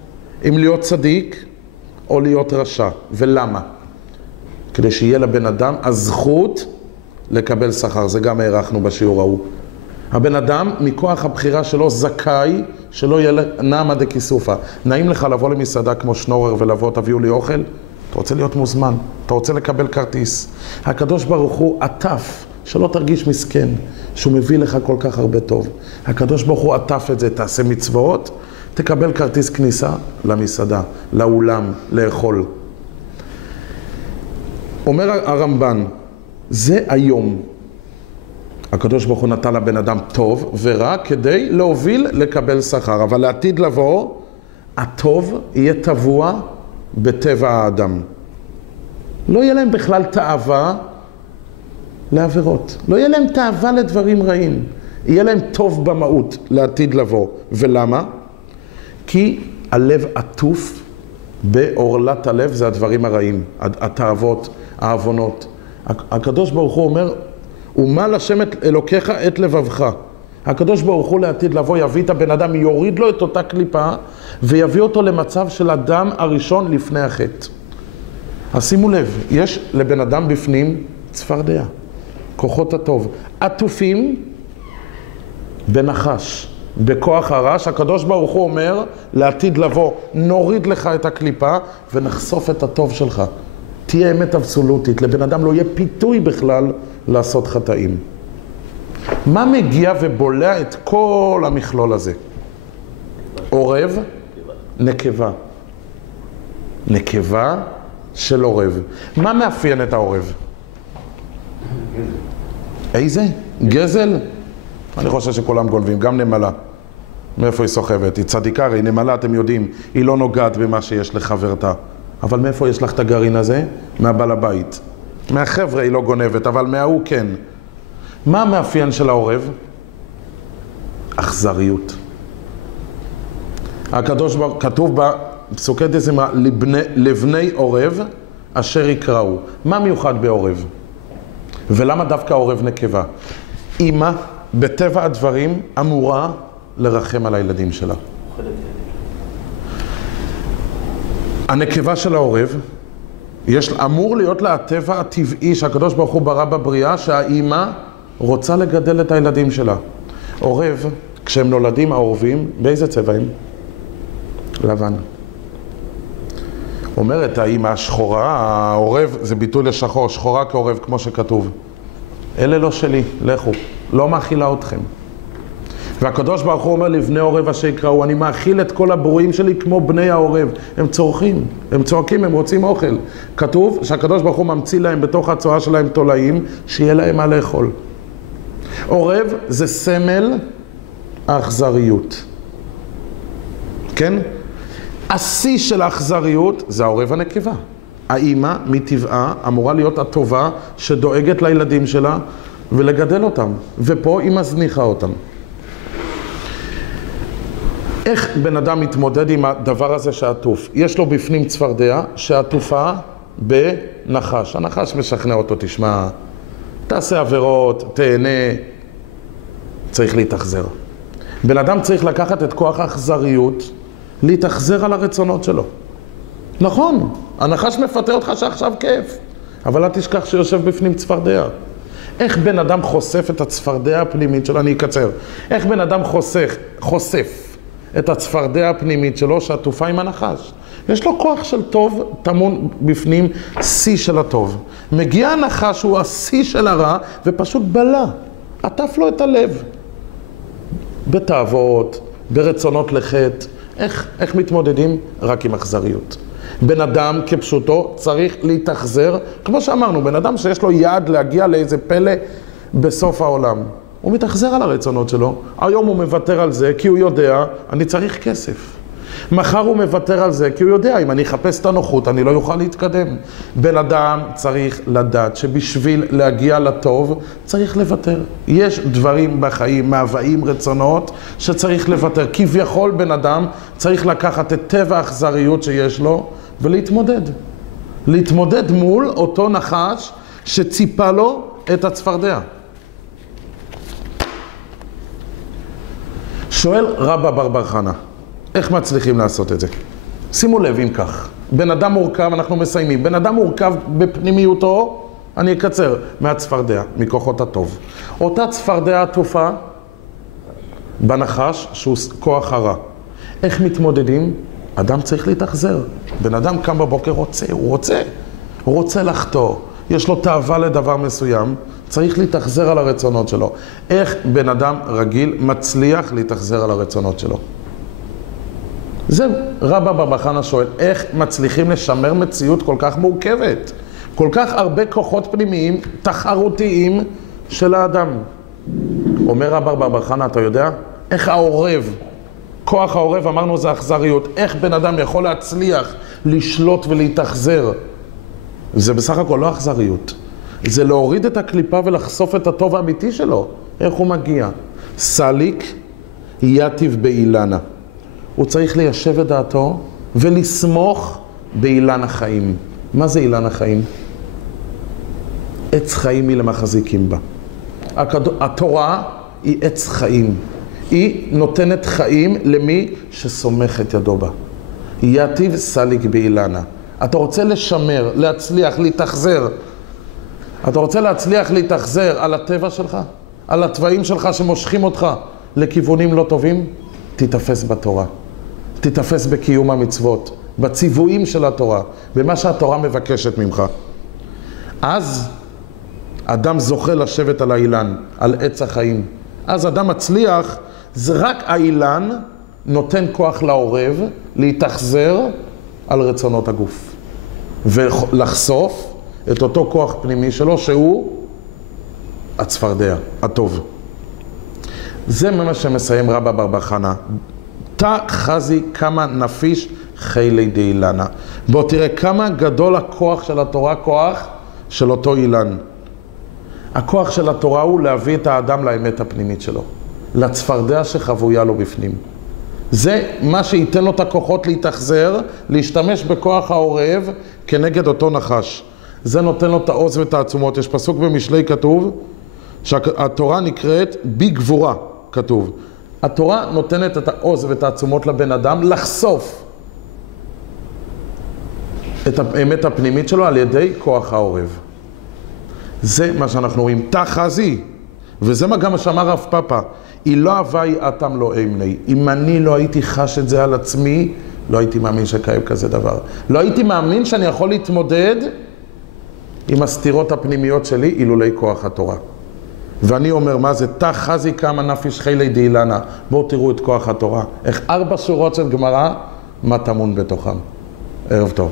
אם להיות צדיק או להיות רשע. ולמה? כדי שיהיה לבן אדם הזכות לקבל שכר. זה גם הערכנו בשיעור ההוא. הבן אדם, מכוח הבחירה שלו, זכאי שלא יהיה נעמה דקיסופה. נעים לך לבוא למסעדה כמו שנורר ולבוא, תביאו לי אוכל? אתה רוצה להיות מוזמן, אתה רוצה לקבל כרטיס. הקדוש ברוך הוא עטף, שלא תרגיש מסכן, שהוא מביא לך כל כך הרבה טוב. הקדוש ברוך הוא עטף את זה, תעשה מצוות, תקבל כרטיס כניסה למסעדה, לאולם, לאכול. אומר הרמב"ן, זה היום. הקדוש ברוך הוא נתן לבן אדם טוב ורע כדי להוביל לקבל שכר. אבל לעתיד לבוא, הטוב יהיה טבוע בטבע האדם. לא יהיה להם בכלל תאווה לעבירות. לא יהיה להם תאווה לדברים רעים. יהיה להם טוב במהות לעתיד לבוא. ולמה? כי הלב עטוף בעורלת הלב, זה הדברים הרעים, התאוות, העוונות. הקדוש ברוך הוא אומר, ומל השם את אלוקיך את לבבך. הקדוש ברוך הוא לעתיד לבוא יביא את הבן אדם, יוריד לו את אותה קליפה, ויביא אותו למצב של אדם הראשון לפני החטא. אז שימו לב, יש לבן אדם בפנים צפרדע, כוחות הטוב, עטופים בנחש, בכוח הרש. הקדוש ברוך הוא אומר לעתיד לבוא, נוריד לך את הקליפה ונחשוף את הטוב שלך. תהיה אמת אבסולוטית, לבן אדם לא יהיה פיתוי בכלל לעשות חטאים. מה מגיע ובולע את כל המכלול הזה? עורב, נקבה. נקבה של עורב. מה מאפיין את העורב? איזה? גזל? אני חושב שכולם גונבים, גם נמלה. מאיפה היא סוחבת? היא צדיקה, היא נמלה, אתם יודעים, היא לא נוגעת במה שיש לחברתה. אבל מאיפה יש לך את הגרעין הזה? מהבעל הבית. מהחבר'ה היא לא גונבת, אבל מההוא כן. מה המאפיין של העורב? אכזריות. הקדוש ברוך הוא, כתוב בפסוקי דזמרה, לבני עורב אשר יקראו. מה מיוחד בעורב? ולמה דווקא עורב נקבה? אמא, בטבע הדברים, אמורה לרחם על הילדים שלה. הנקבה של העורב, אמור להיות לה הטבע הטבעי שהקדוש ברוך הוא ברא בבריאה, שהאימא רוצה לגדל את הילדים שלה. עורב, כשהם נולדים העורבים, באיזה צבע הם? לבן. אומרת האימא השחורה, העורב זה ביטוי לשחור, שחורה כעורב כמו שכתוב. אלה לא שלי, לכו, לא מאכילה אתכם. והקדוש ברוך הוא אומר לבני עורב אשר יקראו, אני מאכיל את כל הברואים שלי כמו בני העורב. הם צורכים, הם צועקים, הם רוצים אוכל. כתוב שהקדוש ברוך הוא ממציא להם בתוך הצואה שלהם תולעים, שיהיה להם מה לאכול. עורב זה סמל האכזריות. כן? השיא של האכזריות זה העורב הנקבה. האימא מטבעה אמורה להיות הטובה שדואגת לילדים שלה ולגדל אותם. ופה היא מזניחה אותם. איך בן אדם מתמודד עם הדבר הזה שעטוף? יש לו בפנים צפרדע שעטופה בנחש. הנחש משכנע אותו, תשמע, תעשה עבירות, תהנה. צריך להתאכזר. בן אדם צריך לקחת את כוח האכזריות, להתאכזר על הרצונות שלו. נכון, הנחש מפתה אותך שעכשיו כיף, אבל אל תשכח שיושב בפנים צפרדע. איך בן אדם חושף את הצפרדע הפנימית שלו? אני אקצר. איך בן אדם חושף את הצפרדע הפנימית שלו שעטופה עם הנחש? יש לו כוח של טוב, טמון בפנים שיא של הטוב. מגיע הנחש, הוא השיא של הרע, ופשוט בלע. עטף לו את הלב. בתאוות, ברצונות לחטא. איך מתמודדים? רק עם אכזריות. בן אדם כפשוטו צריך להתאכזר, כמו שאמרנו, בן אדם שיש לו יעד להגיע לאיזה פלא בסוף העולם. הוא מתאכזר על הרצונות שלו, היום הוא מוותר על זה כי הוא יודע, אני צריך כסף. מחר הוא מוותר על זה כי הוא יודע, אם אני אחפש את הנוחות אני לא יוכל להתקדם. בן אדם צריך לדעת שבשביל להגיע לטוב צריך לוותר. יש דברים בחיים, מאוויים, רצונות שצריך לוותר. כביכול בן אדם צריך לקחת את טבע האכזריות שיש לו ולהתמודד. להתמודד מול אותו נחש שציפה לו את הצפרדע. שואל רבא בר בר חנה, איך מצליחים לעשות את זה? שימו לב אם כך, בן אדם מורכב, אנחנו מסיימים, בן אדם מורכב בפנימיותו, אני אקצר, מהצפרדע, מכוחות הטוב. אותה צפרדע עטופה בנחש שהוא כוח הרע. איך מתמודדים? אדם צריך להתאכזר. בן אדם קם בבוקר הוא רוצה לחטוא. יש לו תאווה לדבר מסוים, צריך להתאכזר על הרצונות שלו. איך בן אדם רגיל מצליח להתאכזר על הרצונות שלו? זה רבא בר בר חנה שואל, איך מצליחים לשמר מציאות כל כך מורכבת? כל כך הרבה כוחות פנימיים, תחרותיים של האדם. אומר רבא בר בר חנה, אתה יודע? איך העורב, כוח העורב, אמרנו זה אכזריות, איך בן אדם יכול להצליח לשלוט ולהתאכזר? זה בסך הכל לא אכזריות. זה להוריד את הקליפה ולחשוף את הטוב האמיתי שלו. איך הוא מגיע? סליק יתיב באילנה. הוא צריך ליישב את דעתו ולסמוך באילן החיים. מה זה אילן החיים? עץ חיים היא למחזיקים בה. התורה היא עץ חיים. היא נותנת חיים למי שסומך את ידו בה. יתיב סליק באילנה. אתה רוצה לשמר, להצליח, להתאחזר. אתה רוצה להצליח להתאחזר על הטבע שלך, על הטבעים שלך שמושכים אותך לכיוונים לא טובים? תתאפס בתורה. תתאפס בקיום המצוות, בציוויים של התורה, במה שהתורה מבקשת ממך. אז אדם זוכה לשבת על האילן, על עץ החיים. אז אדם מצליח, זה רק האילן נותן כוח לעורב להתאחזר על רצונות הגוף. ולחשוף את אותו כוח פנימי שלו שהוא הצפרדע, הטוב. זה מה שמסיים רבא בר בר חנא. תא חזי כמה נפיש חילי דאילנה. בוא תראה כמה גדול הכוח של התורה, כוח של אותו אילן. הכוח של התורה הוא להביא את האדם לאמת הפנימית שלו, לצפרדע שחבויה לו בפנים. זה מה שייתן לו את הכוחות להתאחזר, להשתמש בכוח העורב כנגד אותו נחש. זה נותן לו את העוז ואת העצומות. יש פסוק במשלי כתוב שהתורה נקראת בגבורה, כתוב. התורה נותנת את העוז ואת העצומות לבן אדם לחשוף את האמת הפנימית שלו על ידי כוח העורב. זה מה שאנחנו רואים. תא חזי, וזה מה גם שאמר רב פאפה, היא לא הווי אתם לא אמני. אם אני לא הייתי חש את זה על עצמי, לא הייתי מאמין שקיים כזה דבר. לא הייתי מאמין שאני יכול להתמודד עם הסתירות הפנימיות שלי אילולי כוח התורה. ואני אומר, מה זה? תא חזי כמה נפיש חילי דאילנה. בואו תראו את כוח התורה. איך 4 שורות של גמרא, מה טמון בתוכם. ערב טוב.